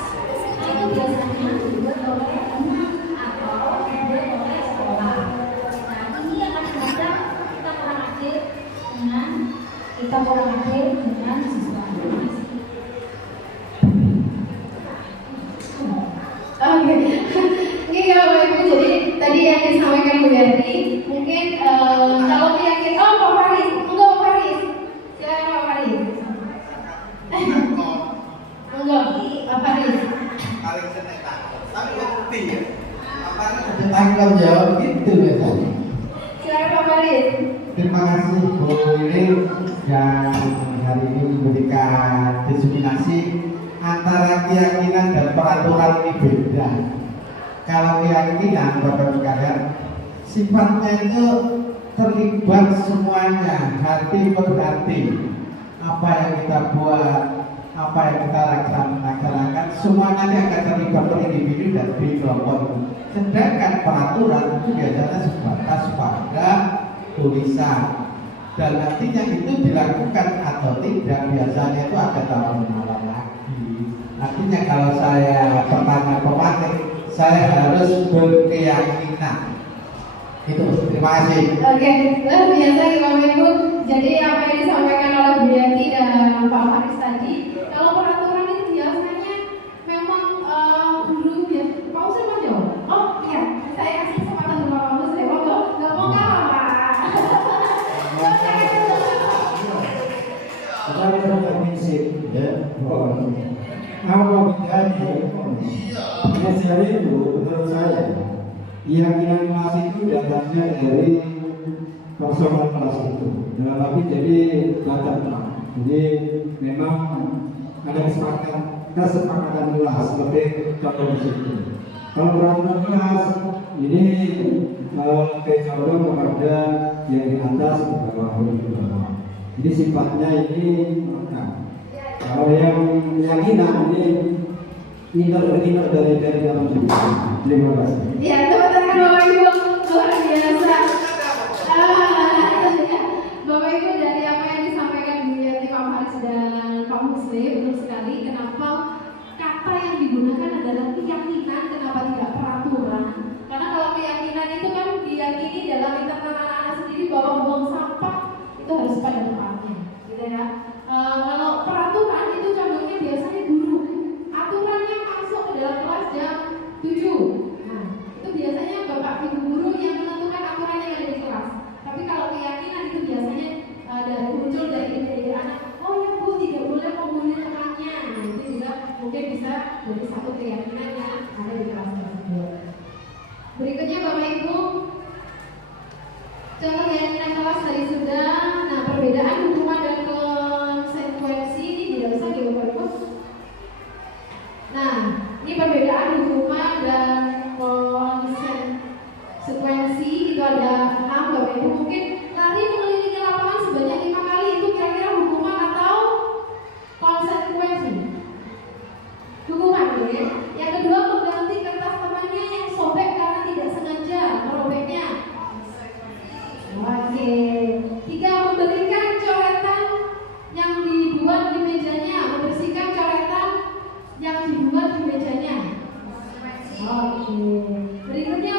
itu biasanya dibuat oleh teman atau dibuat oleh sekolah. tanggung jawab gitu biasanya. Silakan Pak Farid. Terima kasih Bu Lili yang hari ini memberikan diskriminasi antara keyakinan dan peraturan ini beda. Kalau keyakinan Bapak sekalian sifatnya itu terlibat semuanya, hati per hati. Apa yang kita buat, apa yang kita laksanakan, semuanya akan terlibat per individu dan di kelompok. Sedangkan peraturan itu biasanya sebatas pada tulisan dan nantinya itu dilakukan atau tidak biasanya itu ada tahun malam lagi. Artinya kalau saya pertanyaan pemakai, saya harus berkeyakinan. Itu, terima kasih. Oke, luar biasa ya Bapak Ibu. Jadi apa yang disampaikan oleh Bu Yanti dan Pak Faris tadi, kalau peraturan itu biasanya memang guru ya. Pak Usai mau jawab? Oh iya, saya kasih kesempatan ke Pak Usai. Nggak mau kalah. Kita punya prinsip, ya. Apa bedanya? Prinsip itu menurut saya, keyakinan kelas itu datangnya dari persoalan kelas itu. Dalam arti jadi datang. Jadi memang ada kesepakatan kelas lebih contoh di situ. Kalau peraturan kelas ini lebih condong kepada yang di atas ke bawah, di bawah. Jadi sifatnya ini melekat. Kalau yang keyakinan ini inner dari dalam diri. Terima kasih. Ya, teman-teman Bapak Ibu luar biasa. Bapak Ibu dari apa yang disampaikan Bu Yanti, Pak Faris dan Pak Muslim, betul sekali. Kenapa kata yang digunakan adalah keyakinan, kenapa tidak peraturan? Karena kalau keyakinan itu kan diyakini dalam internal anak-anak sendiri bahwa buang sampah itu harus pada tempatnya, gitu ya. Kalau peraturan itu contohnya biasanya guru, aturannya masuk ke dalam kelas jam 7. Nah, itu biasanya bapak ibu guru yang menentukan aturan yang ada di kelas. Tapi kalau keyakinan itu biasanya dari muncul dari anak. Oh ya Bu, tidak boleh membuli temannya. Nah, itu juga mungkin bisa jadi satu keyakinan yang ada di kelas tersebut. Berikutnya Bapak Ibu, contoh keyakinan kelas tadi sudah. Nah, perbedaan hukuman dan konsekuensi ini tidak usah di Bapak Ibu. Nah, ini perbedaan hukuman dan konsekuensi itu ada 6 Bapak Ibu. Mungkin lari mengelilingi lapangan sebanyak 5 kali itu kira-kira hukuman atau konsekuensi? Hukuman ya. Yang kedua, mengganti kertas temannya yang sobek karena tidak sengaja merobeknya. Oke. 3, memberikan coretan yang dibuat di mejanya, membersihkan coretan yang dibuat di mejanya. Oke. Berikutnya,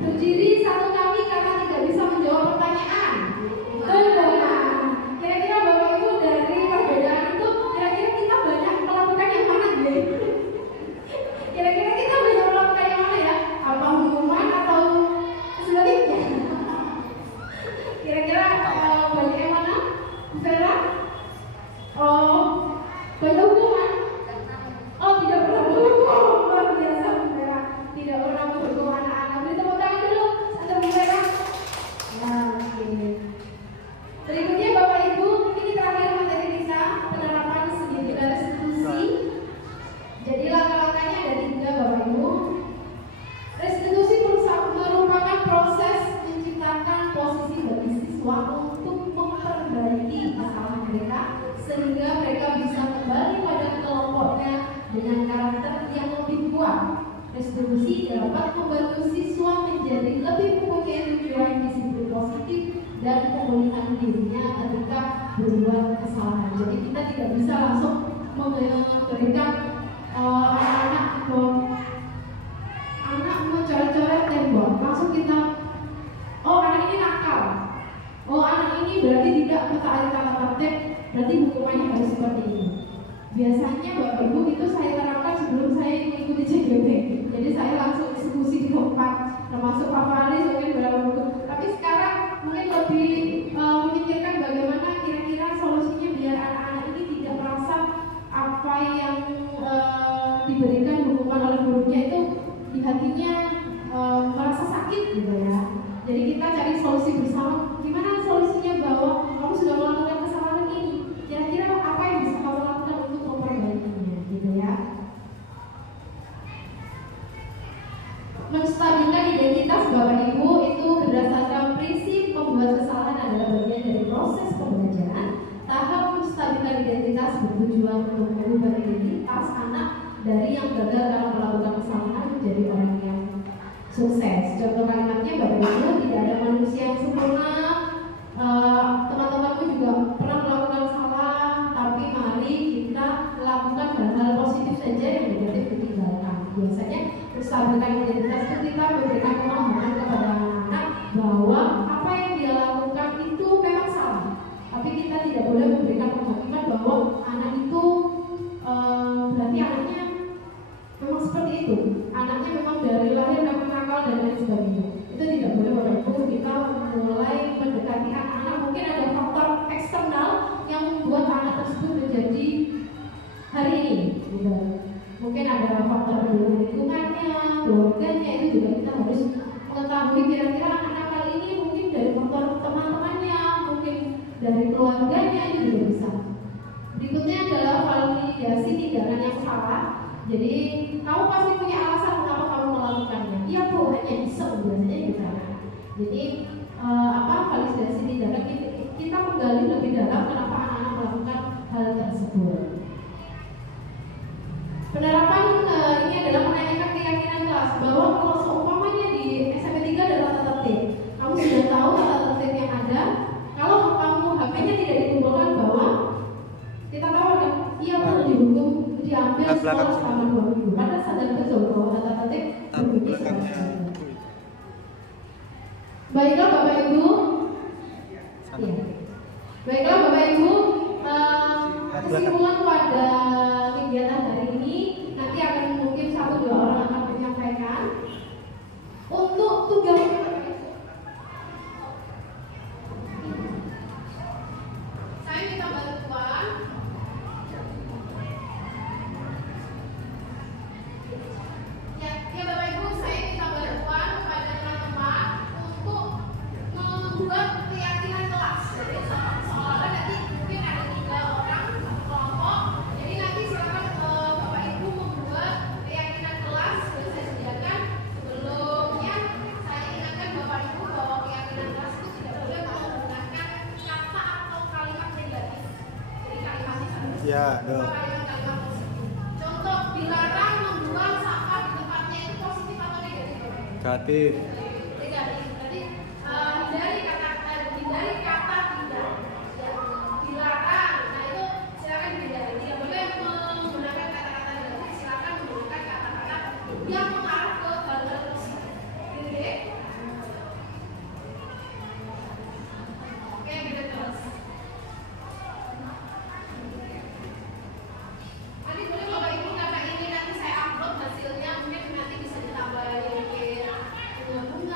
berdiri 1 kali karena tidak bisa menjawab pertanyaan. Kira-kira Bapak Ibu dari perbedaan itu, kira-kira kita banyak melakukan yang mana deh? Kira-kira kita banyak melakukan yang mana ya? Apa hukuman atau sebaliknya? Kira-kira banyak yang mana? Vera? Oh, banyak hukuman? Oh, tidak pernah berhukum. Luar biasa Vera. Tidak pernah berhukum anak-anak. Beri tepuk tangan dulu untuk Vera. Nah, oke. Berikutnya Bapak Ibu, ini terakhir materi kita, penerapan segitiga restitusi. Jadi langkah-langkahnya ada 3 Bapak Ibu. Restitusi merupakan proses menciptakan posisi bagi siswa untuk memperbaiki kesalahan mereka sehingga mereka bisa kembali pada kelompoknya dengan karakter yang lebih kuat. Restitusi dapat membantu siswa menjadi lebih mempunyai tujuan disiplin positif dan pemulihan dirinya ketika berbuat kesalahan. Jadi kita tidak bisa langsung memberikan anak-anak mau coret-coret tembok, langsung kita, oh anak ini nakal, oh anak ini berarti tidak mentaati tata tertib, berarti hukumannya harus seperti ini. Biasanya Bapak Ibu itu saya terapkan sebelum saya mengikuti CGB. Jadi saya langsung diskusi di tempat, termasuk Pak Faris mungkin berapa buku. Tapi sekarang mungkin lebih memikirkan bagaimana kira-kira solusinya biar anak-anak ini tidak merasa apa yang diberikan hukuman oleh gurunya itu di hatinya merasa Jadi kita cari solusi bersama. Gimana solusinya bahwa kamu sudah melakukan kesalahan ini? Kira-kira apa yang bisa kamu lakukan untuk memperbaikinya, gitu ya? Menstabilkan identitas Bapak Ibu itu berdasarkan prinsip membuat kesalahan adalah bagian dari proses pembelajaran. Tahap menstabilkan identitas bertujuan untuk mengubah identitas anak dari yang gagal dalam melakukan kesalahan menjadi orang yang sukses. Contoh kalimatnya Bapak Ibu, tidak ada manusia yang sempurna. Teman-temanku juga pernah melakukan salah, tapi mari kita lakukan hal-hal positif saja, yang negatif ditinggalkan. Biasanya menstabilkan identitas itu kita memberikan pemahaman kepada anak-anak bahwa apa yang dia lakukan itu memang salah, tapi kita tidak boleh memberikan pemahaman bahwa anak itu berarti anaknya memang seperti itu, anaknya memang dari lahir memang nakal dan lain sebagainya. Itu tidak boleh. Bapak Ibu, kita mulai mendekati anak-anak, mungkin ada faktor eksternal yang membuat anak tersebut menjadi hari ini, gitu. Mungkin ada faktor lingkungannya, keluarganya, itu juga kita harus mengetahui kira-kira anak kali ini mungkin dari faktor teman-temannya, mungkin dari keluarganya, itu juga bisa. Berikutnya adalah validasi tindakan yang salah. Jadi kamu pasti punya alasan kenapa kamu melakukannya. Iya Bu, hanya iseng biasanya gitu. Jadi validasi tindakan kita menggali lebih dalam kenapa anak-anak melakukan hal tersebut. Penerapan ini adalah menanyakan keyakinan kelas bahwa kalau seumpamanya di SMP 3 ada tata tertib, kamu sudah tahu tata tertib yang ada. Kalau kamu HP-nya tidak dikumpulkan bahwa kita tahu kan, iya perlu dihukum, diambil setelah selama 2 minggu. Karena sadar betul bahwa tata tertib berbunyi seperti itu. Baiklah Bapak Ibu, ya. Baiklah Bapak Ibu, kesimpulan pada kegiatan hari ini nanti akan mungkin 1-2 orang akan menyampaikan. Untuk tugasnya saya minta bantuan. Ya Bapak Ibu, saya minta bantuan kepada teman-teman untuk membuat keyakinan kelas. Jadi seolah-olah nanti mungkin ada 3 orang satu kelompok. Jadi nanti silakan Bapak Ibu membuat keyakinan kelas. Sudah saya sediakan. Sebelumnya saya ingatkan Bapak Ibu bahwa keyakinan kelas itu tidak boleh menggunakan kata atau kalimat negatif. Jadi kalimatnya harus kalimat-kalimat positif. Contoh, dilarang membuang sampah di tempatnya, itu positif atau negatif? Negatif. Negatif. Berarti hindari kata tidak. Ya, dilarang. Nah itu silakan dihindari. Tidak boleh menggunakan kata-kata negatif. Silakan menggunakan kata-kata yang mengarah ke hal-hal positif. Gitu deh. Oke, kita terus. Nanti boleh Bapak Ibu, karena ini nanti saya upload hasilnya, mungkin nanti bisa ditambahin mungkin bunga-bunga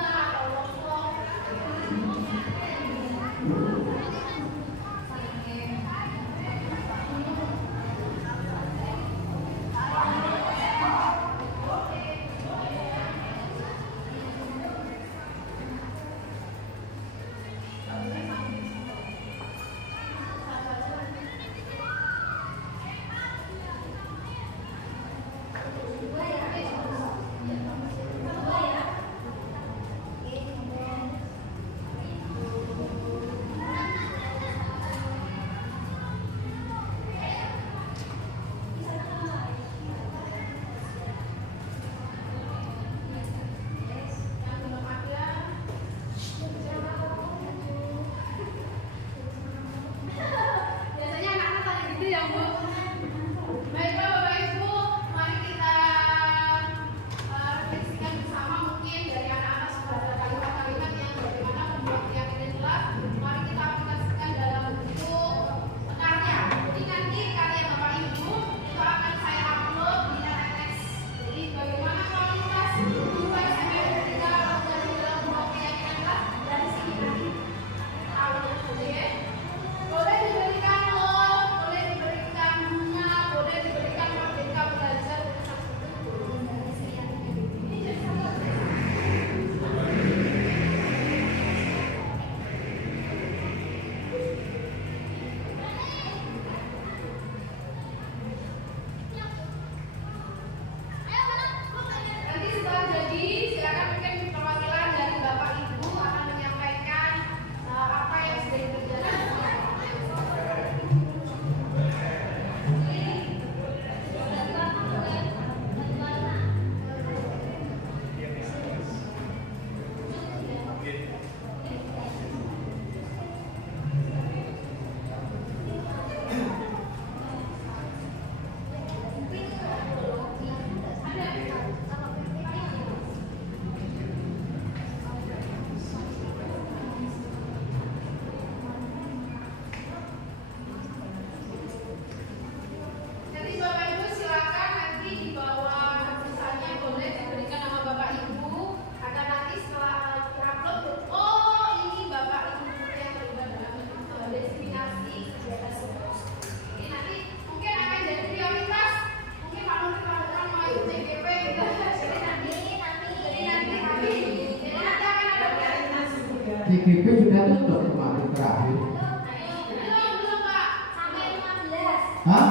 CGP sudah tutup kemarin terakhir. Belum Pak, sampai 15. Hah?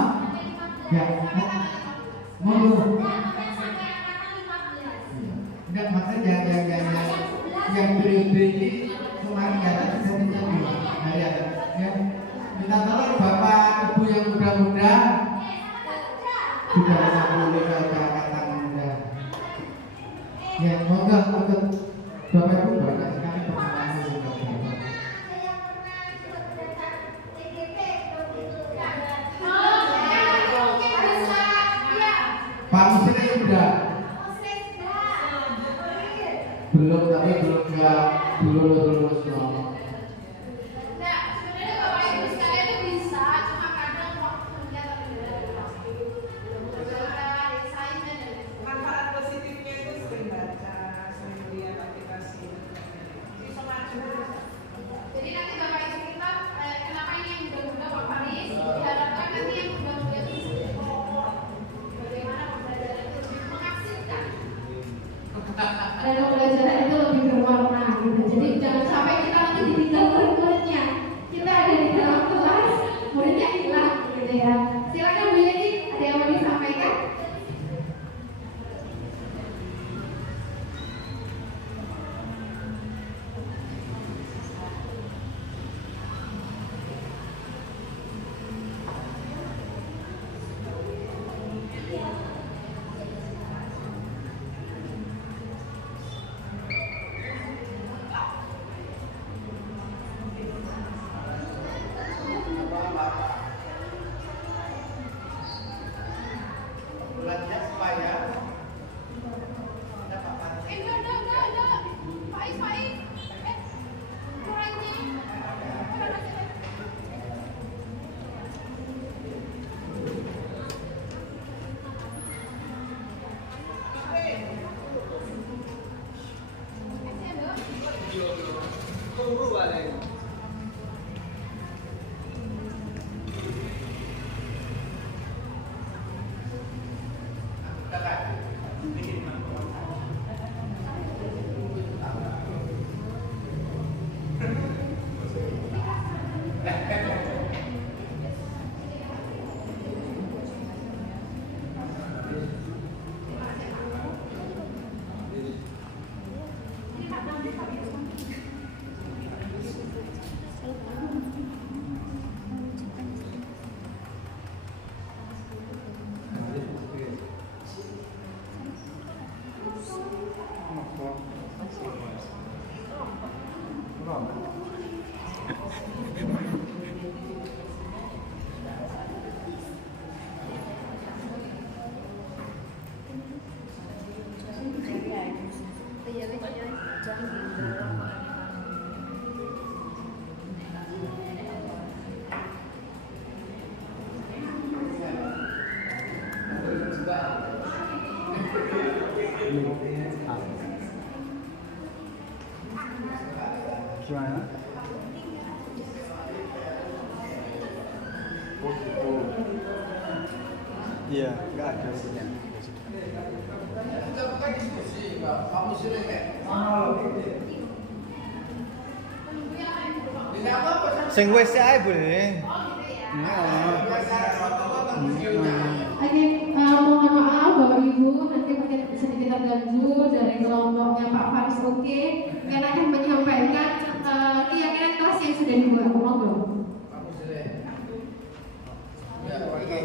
Ya. Mau Sampai angkatan 15. enggak maksudnya yang beri kemarin ya sudah terjadi. Nah ya, minta tolong bapak ibu yang muda-muda sudah boleh ke angkatan muda. Ya, moga bapak ibu banyak sekali pengalaman di Bapak. Pak Musri sudah belum, tapi belum lulus no. Nah, sebenarnya Bapak Ibu sekalian itu bisa, cuma kadang waktunya tapi Manfaat positifnya itu sering baca, sering lihat aplikasi. jadi nanti Bapak Ibu kita kenapa ini yang muda-muda Pak Faris diharapkan nanti yang muda-muda itu bisa bagaimana pembelajaran itu lebih mengasihkan dan pembelajaran itu lebih berwarna gitu. Jadi jangan sampai kita nanti ditinggal murid-muridnya, kita ada di dalam kelas muridnya hilang gitu ya. Silakan Bu Yeti, ada yang mau disampaikan? Bulannya supaya Enggak. Faiz. Kurangnya. Gimana? Oh gitu. Iya, nggak ada itunya. kita bukan diskusi, Pak Musri kayak. Ini apa? Sing wis ae boleh. Oke, mohon maaf Bapak Ibu, nanti mungkin sedikit terganggu dari kelompoknya Pak Faris. Oke, kalian akan menyampaikan keyakinan kelas yang sudah dibuat. Monggo. Pak Musri. Ya, oke.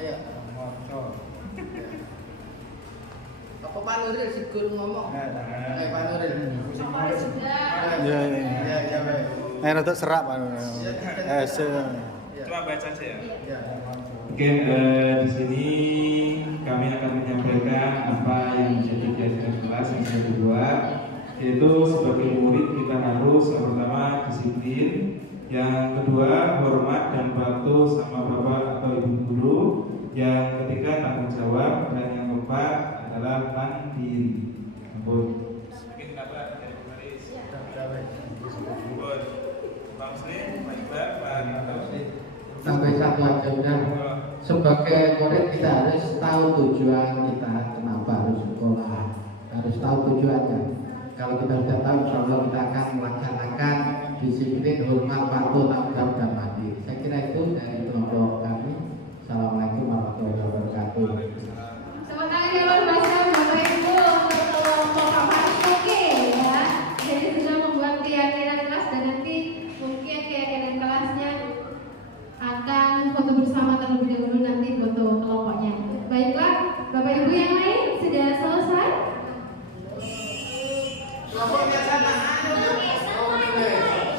Ayo. Apa Pak Nuril sih guru ngomong? Ayo Pak Nuril. Pak Faris sudah. Iya. Ya, baik. Rada serak Pak. Cuma baca aja ya. Ya. Oke, di sini kami akan menyampaikan apa yang menjadi kegiatan kelas yang kedua, yaitu sebagai murid kita harus yang pertama disiplin, yang kedua hormat dan patuh sama bapak atau ibu guru, yang ketiga tanggung jawab, dan yang keempat adalah mandiri. Ampun. Mungkin kenapa dari Paris? Ampun. Pak Muslim, Pak Iqbal, Pak Rito. Sampai satu aja udah. Sebagai murid kita harus tahu tujuan kita kenapa harus sekolah, harus tahu tujuannya. Kalau kalau kita sudah tahu, insya Allah kita akan melaksanakan disiplin, hormat, patuh, tanggap, dan mati. Saya kira itu dari kelompok kami. Assalamualaikum warahmatullahi wabarakatuh. Sementara di luar biasa Bapak Ibu untuk kelompok Pak Oke ya. Jadi sudah membuat keyakinan kelas dan nanti mungkin keyakinan kelasnya akan foto bersama terlebih dahulu, nanti foto kelompoknya. Baiklah, Bapak Ibu yang lain sudah selesai?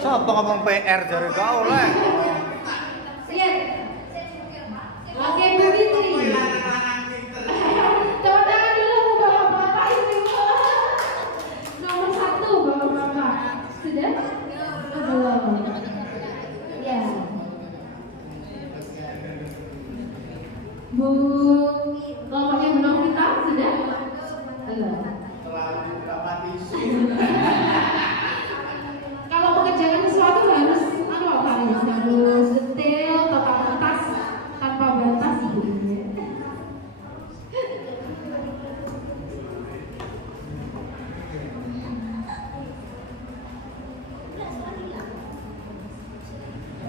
Siapa ngomong PR dari kau lah? Siap. Oke, Bu Fitri. Tepuk tangan dulu Bapak-bapak Ibu. Nomor 1 Bapak-bapak. Sudah? Belum. Ya. Bu kelompoknya belum kita sudah? Belum. Kalau mengerjakan sesuatu harus harus detail, totalitas, tanpa batas gitu.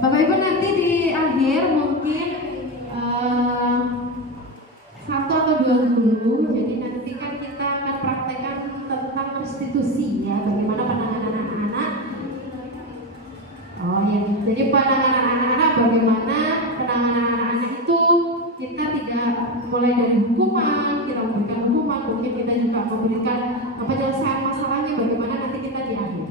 Bapak Ibu nanti di akhir mungkin 1 atau 2 guru, jadi nanti kan kita akan praktekkan tentang restitusi ya, bagaimana penanganan anak-anak. Oh ya, jadi penanganan anak-anak, bagaimana penanganan anak-anak itu kita tidak mulai dari hukuman, kita memberikan hukuman, mungkin kita juga memberikan penyelesaian masalahnya, bagaimana nanti kita di akhir.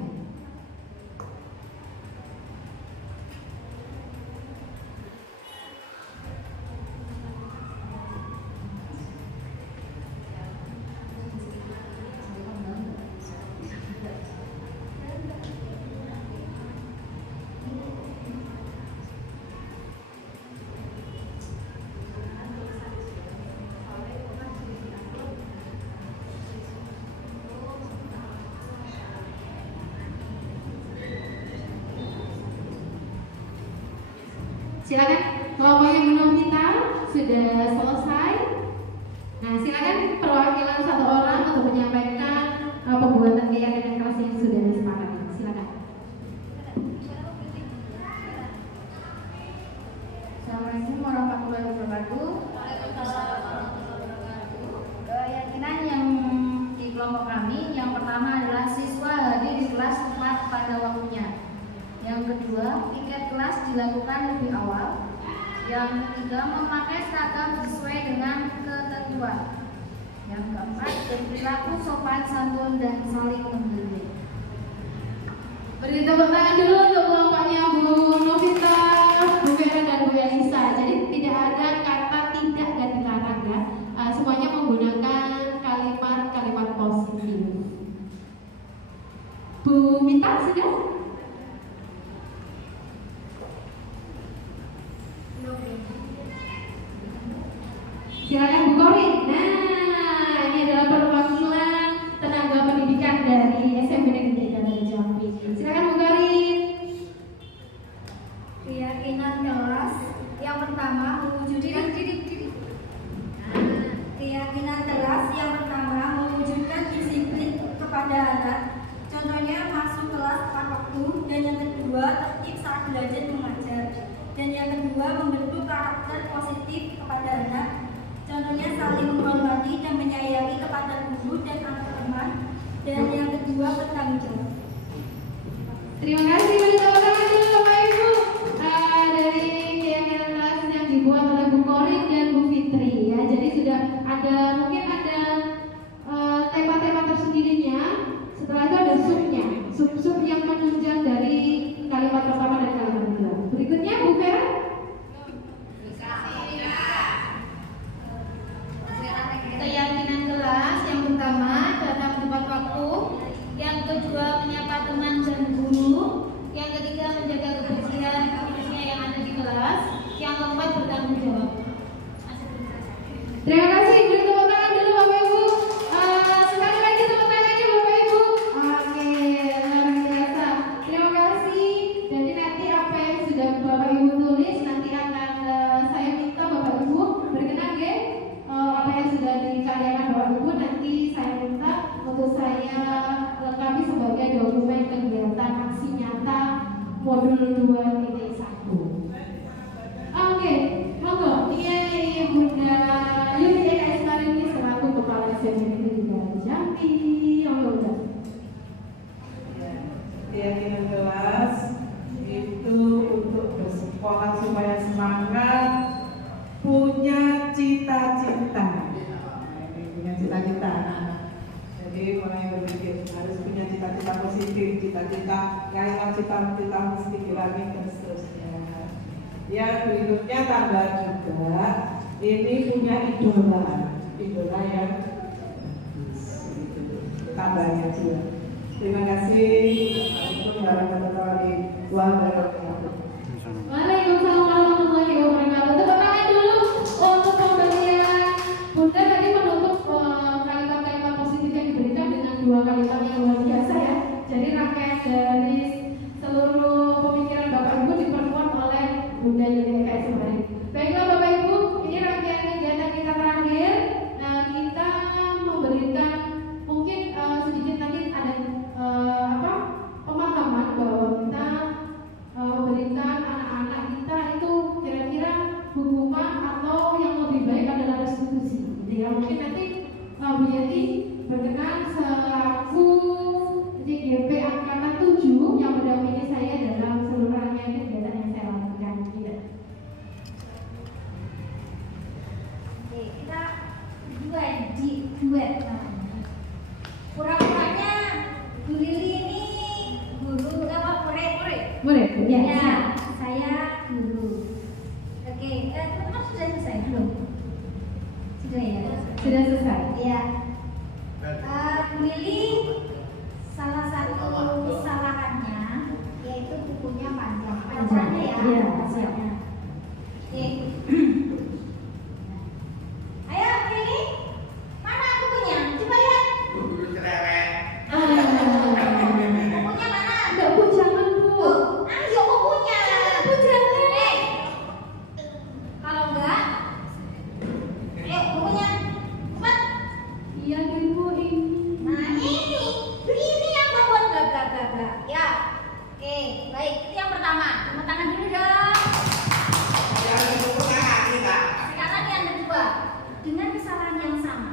Silakan, kelompok yang belum kita sudah selesai. Nah, silakan perwakilan 1 orang untuk menyampaikan pembuatan keyakinan kelas yang sudah disepakati. Silakan. Assalamualaikum warahmatullahi wabarakatuh. Keyakinan yang di kelompok kami, yang pertama adalah siswa hadir di kelas tepat pada waktunya. Yang kedua, tiket kelas dilakukan lebih awal. Yang ketiga, memakai seragam sesuai dengan ketentuan. Yang keempat, berperilaku sopan santun dan saling menghargai. Beri tepuk tangan dulu untuk kelompoknya Bu Novita, Bu Vera dan Bu Elisa. Jadi tidak ada kata tidak dan dilarang ya. Semuanya menggunakan kalimat-kalimat positif. Bu Mita sudah? Silakan Bu Korin. Nah, ini adalah perwakilan tenaga pendidikan dari SMP Negeri Darul Jambi. Silakan Bu Korin. Keyakinan kelas yang pertama mewujudkan keyakinan kelas yang pertama mewujudkan disiplin kepada anak. Contohnya masuk kelas tepat waktu, dan yang kedua tertib saat belajar mengajar, dan yang kedua membentuk karakter positif kepada anak. Contohnya saling menghormati dan menyayangi kepada guru dan anak teman, dan yang kedua bertanggung jawab. Terima kasih, beri tepuk tangan dulu Bapak Ibu dari keyakinan kelas yang dibuat oleh Bu Korin dan Bu Fitri ya. Jadi sudah ada, mungkin ada tema-tema tersendirinya. Setelah itu ada subnya, sub-sub yang menunjang dari kalimat pertama dan kalimat kedua. Berikutnya Bu Vera. Keyakinan kelas yang pertama datang tepat waktu, yang kedua menyapa teman dan guru, yang ketiga menjaga kebersihan khususnya yang ada di kelas, yang keempat bertanggung jawab. Terima kasih, beri tepuk tangan dulu Bapak Ibu. Sekali lagi tepuk tangannya Bapak Ibu. Oke, luar biasa. Terima kasih. Jadi nanti apa yang sudah Bapak Ibu tulis nanti akan saya minta Bapak Ibu berkenan ya. Apa yang sudah dikaryakan Bapak Ibu nanti saya minta untuk saya lengkapi modul 2.1. Oke, monggo ini Bunda Yuni EKS Marini selaku Kepala SMPT di Jambi. Monggo. Keyakinan kelas itu untuk bersekolah supaya semangat, punya cita-cita. Punya cita-cita anak-anak. Jadi mulai berpikir harus punya cita-cita positif, cita-cita yang cita-cita mesti diraih dan seterusnya. Yang berikutnya tambah juga ini punya idola yang tambahnya juga. Terima kasih. Assalamualaikum warahmatullahi wabarakatuh. Waalaikumsalam warahmatullahi wabarakatuh. Tepuk tangan dulu untuk pemberian Bunda tadi menutup kalimat-kalimat positif yang diberikan dengan 2 kalimat yang luar biasa ya. Jadi rangkaian dari seluruh pemikiran Bapak Ibu diperkuat oleh Bunda Yuni EKS Marini. Baiklah Bapak Ibu, ini rangkaian kegiatan kita terakhir. Nah, kita memberikan mungkin sedikit nanti ada pemahaman bahwa kita memberikan anak-anak kita itu kira-kira hukuman atau yang lebih baik adalah restitusi. Jadi ya mungkin nanti Bu Yeti berkenan selaku JGP Angkatan 7 yang mendampingi saya dalam seluruh rangkaian kegiatan yang saya lakukan. Ya. Oke, kita duet namanya. Pura-puranya Bu Lili ini guru apa murid? Boleh, ya. Ya, saya guru. Oke, teman-teman sudah selesai belum? Sudah ya? Sudah selesai. Ya. Bu Lili salah satu kesalahannya yaitu bukunya panjang. Panjangnya ya? Iya, panjangnya. Oke. Ayo Bu Lili, mana bukunya? Coba lihat. Bukunya mana? Enggak, Bu, jangan Bu. Ayo bukunya. Bu, jangan. Kalau enggak, ayo bukunya. Cepat. Iya, Bu, ini. Nah ini yang membuat bla bla bla bla. Ya. Oke, baik. Itu yang pertama. Tepuk tangan dulu dong. Sekarang yang kedua, dengan kesalahan yang sama.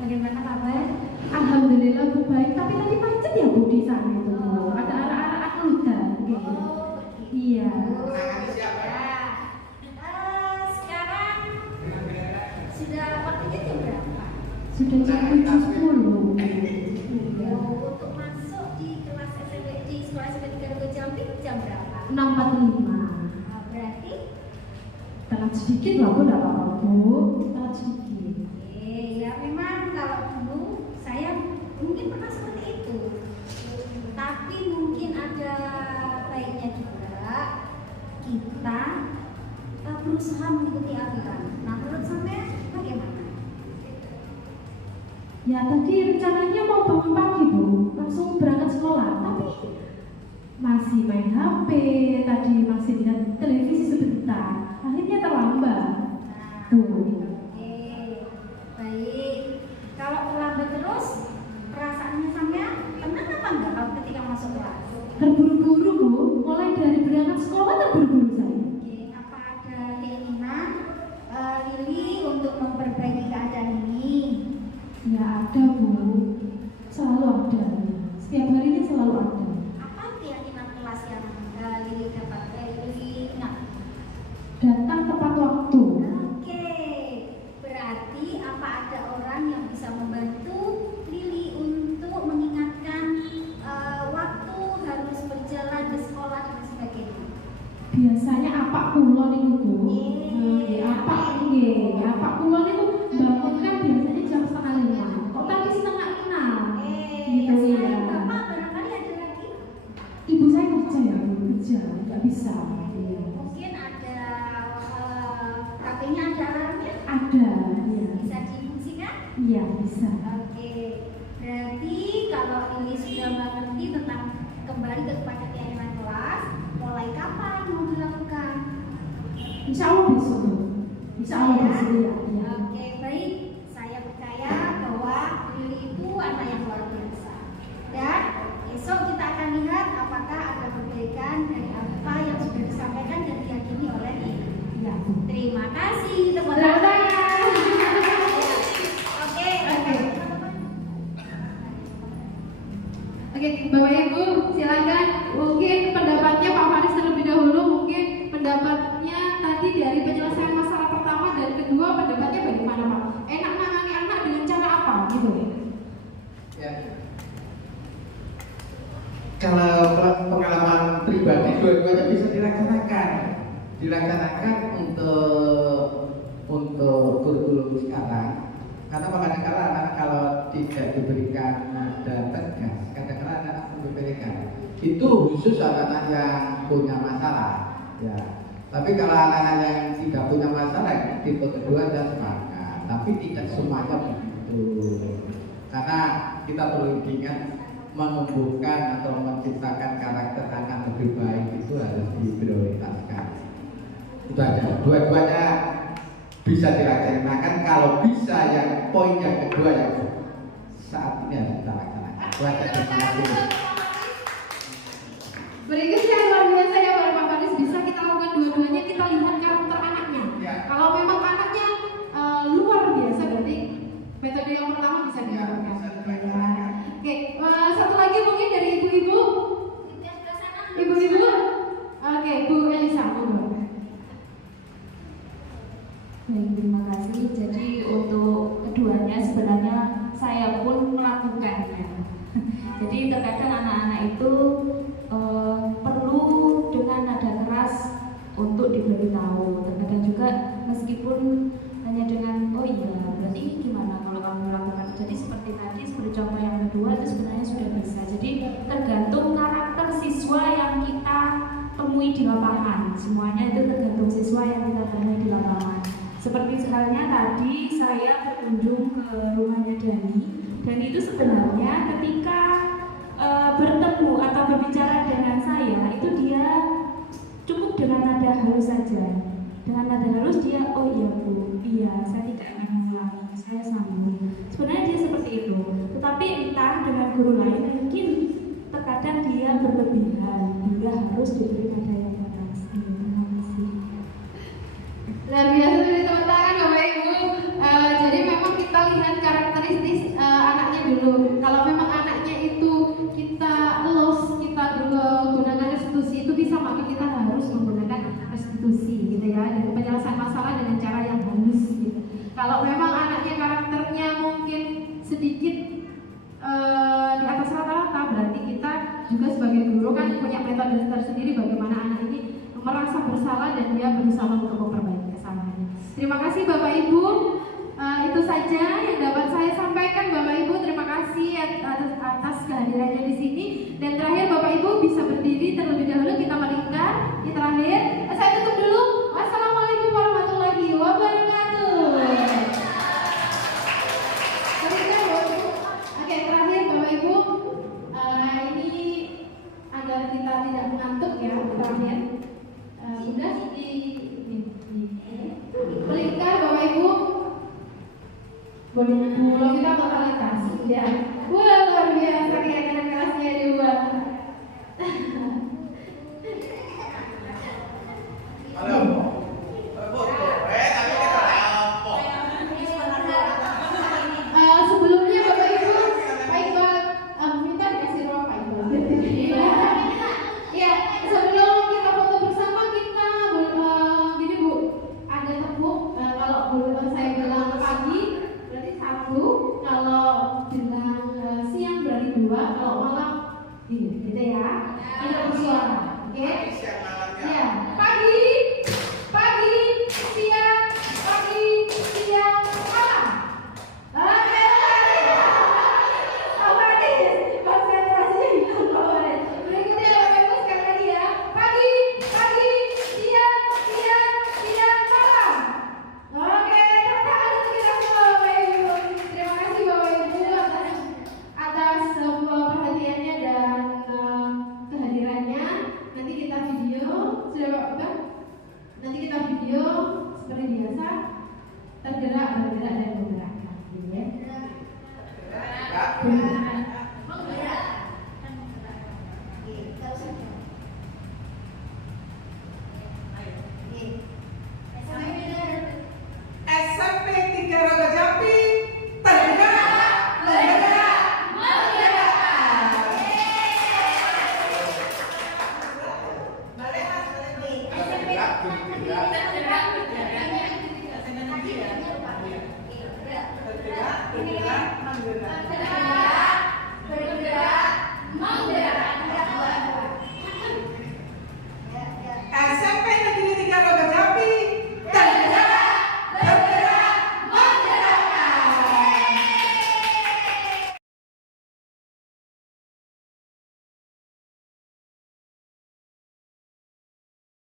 Bagaimana kabar? Alhamdulillah Bu baik, tapi tadi macet ya Bu di sana itu Bu. Ada anak-anak hutan gitu. Iya. Ya. Sekarang sudah waktunya jam berapa? Sudah jam 7.10. Untuk masuk di kelas SMP di sekolah SMP 3 Jambi jam berapa? 6.45. Nah, berarti Telat sedikit lah Bu, enggak apa-apa Bu. Telat sedikit. ya memang kalau dulu saya mungkin pernah seperti itu. Tapi mungkin ada baiknya juga kita berusaha mengikuti aturan. Nah, menurut saya bagaimana? Ya tadi rencananya mau bangun pagi Bu, langsung berangkat sekolah, tapi masih main HP, tadi masih lihat televisi sebentar, akhirnya terlambat. Tuh. Oke, baik. Kalau terlambat terus, perasaannya sampean tenang apa enggak kalau ketika masuk kelas? Terburu-buru Bu, mulai dari berangkat sekolah terburu-buru saya. Oke, apa ada keinginan Lili untuk memperbaiki keadaan ini? Ya ada Bu, selalu ada. Setiap harinya selalu ada. Apa keyakinan kelas yang Lili dapat Lili ingat? Datang tepat waktu. Oke, berarti apa ada orang yang bisa membantu Lili untuk mengingatkan waktu harus berjalan ke sekolah dan sebagainya? Biasanya apa kulon itu Bu? Apa kulon itu bangunkan biasanya jam 4:30. Kok tadi 4:30? Gitu Selain ya. Bapak barangkali ada lagi? Ibu saya kerja ya Bu, kerja, nggak bisa. Mungkin ada HP-nya ada alarmnya? Ada, ya. Bisa difungsikan? Iya bisa. Oke, berarti kalau ini sudah mengerti tentang kembali kepada keyakinan kelas, mulai kapan mau dilakukan? Insya Allah besok Bu. Insya Allah besok ya. Iya. Oke, baik. Saya percaya bahwa Lili itu anak yang luar biasa. Dan esok kita akan lihat Oke, Bapak Ibu silakan. Mungkin pendapatnya Pak Faris terlebih dahulu. Mungkin pendapatnya tadi dari penyelesaian masalah pertama dan kedua, pendapatnya bagaimana Pak? Enak nangani anak dengan cara apa gitu? Ya. Kalau pengalaman pribadi dua-duanya bisa dilaksanakan untuk kurikulum sekarang. Karena kadang-kadang anak kalau tidak diberikan nada tegas, kadang-kadang anak memberikan. Itu khusus anak-anak yang punya masalah, ya. Tapi kalau anak-anak yang tidak punya masalah, tipe kedua dan semangat. Tapi tidak semuanya begitu. Karena kita perlu ingat menumbuhkan atau menciptakan karakter anak lebih baik itu harus diprioritaskan. Itu aja. Dua-duanya bisa dilaksanakan. Kalau bisa yang poin yang kedua yang saat ini harus kita laksanakan. Terima kasih. Berikutnya luar biasa ya Pak Faris, bisa kita lakukan dua-duanya, kita lihat karakter anaknya. Ya. Kalau memang anaknya luar biasa, berarti metode yang pertama bisa dilakukan. Oke, satu lagi mungkin dari ibu-ibu. Ibu-ibu, oke, Bu Elisa, Baik, terima kasih. Jadi untuk keduanya sebenarnya saya pun melakukannya. Jadi terkadang anak-anak itu perlu dengan nada keras untuk diberitahu. Terkadang juga meskipun hanya dengan oh iya berarti ini gimana kalau kamu melakukan. Jadi seperti tadi seperti contoh yang kedua itu sebenarnya sudah bisa. Jadi tergantung karakter siswa yang kita temui di lapangan. Semuanya itu tergantung siswa yang kita temui di lapangan. Seperti halnya tadi saya berkunjung ke rumahnya Dani itu sebenarnya ketika bertemu atau berbicara dengan saya itu dia cukup dengan nada halus saja. Dengan nada halus dia oh iya Bu, iya saya tidak akan mengulangi, saya sambung. Sebenarnya dia seperti itu. Tetapi entah dengan guru lain mungkin terkadang dia berlebihan hingga harus diberi nada yang keras. Terima kasih. Luar biasa dari teman-teman Bapak Ibu. Jadi memang kita lihat karakteristik anaknya dulu. Kalau memang anaknya itu kita kita gunakan restitusi itu bisa, maka kita harus menggunakan restitusi gitu ya, dan penyelesaian masalah dengan cara yang halus gitu. Kalau memang anaknya karakternya mungkin sedikit di atas rata-rata, berarti kita juga sebagai guru kan punya metode tersendiri bagaimana anak ini merasa bersalah dan dia berusaha untuk memperbaiki kesalahannya. Terima kasih Bapak Ibu. Itu saja yang dapat saya sampaikan Bapak Ibu. Terima kasih atas kehadirannya di sini. Dan terakhir Bapak Ibu bisa berdiri terlebih dahulu, kita melingkar. Di terakhir saya tutup dulu. Wassalamualaikum warahmatullahi wabarakatuh. Melingkar Bapak Ibu. Oke, terakhir Bapak Ibu, ini agar kita tidak mengantuk ya, terakhir sudah melingkar Bapak Ibu. Boleh kita totalitas ya. Luar biasa kayak kerasnya di luar. Sebelumnya Bapak Ibu, Pak Iqbal minta dikasih ruang Pak Iqbal. Ya, sebelum kita foto bersama kita gini Bu, ada tepuk. Kalau saya bilang pagi berarti 1, kalau bilang siang berarti 2, kalau malam gitu ya. Ini bersuara, oke? Ya, pagi, siang, malam. Oke. Otomatis konsentrasinya hilang kawan. Berikutnya Bapak Ibu sekali lagi ya. Pagi, siang, malam. Oke, tepuk tangan untuk kita semua Bapak Ibu. Terima kasih Bapak Ibu atas perhatiannya dan kehadirannya. Nanti kita video, sudah Bapak? Nanti kita video seperti biasa, tergerak, bergerak dan bergerak. Gitu ya.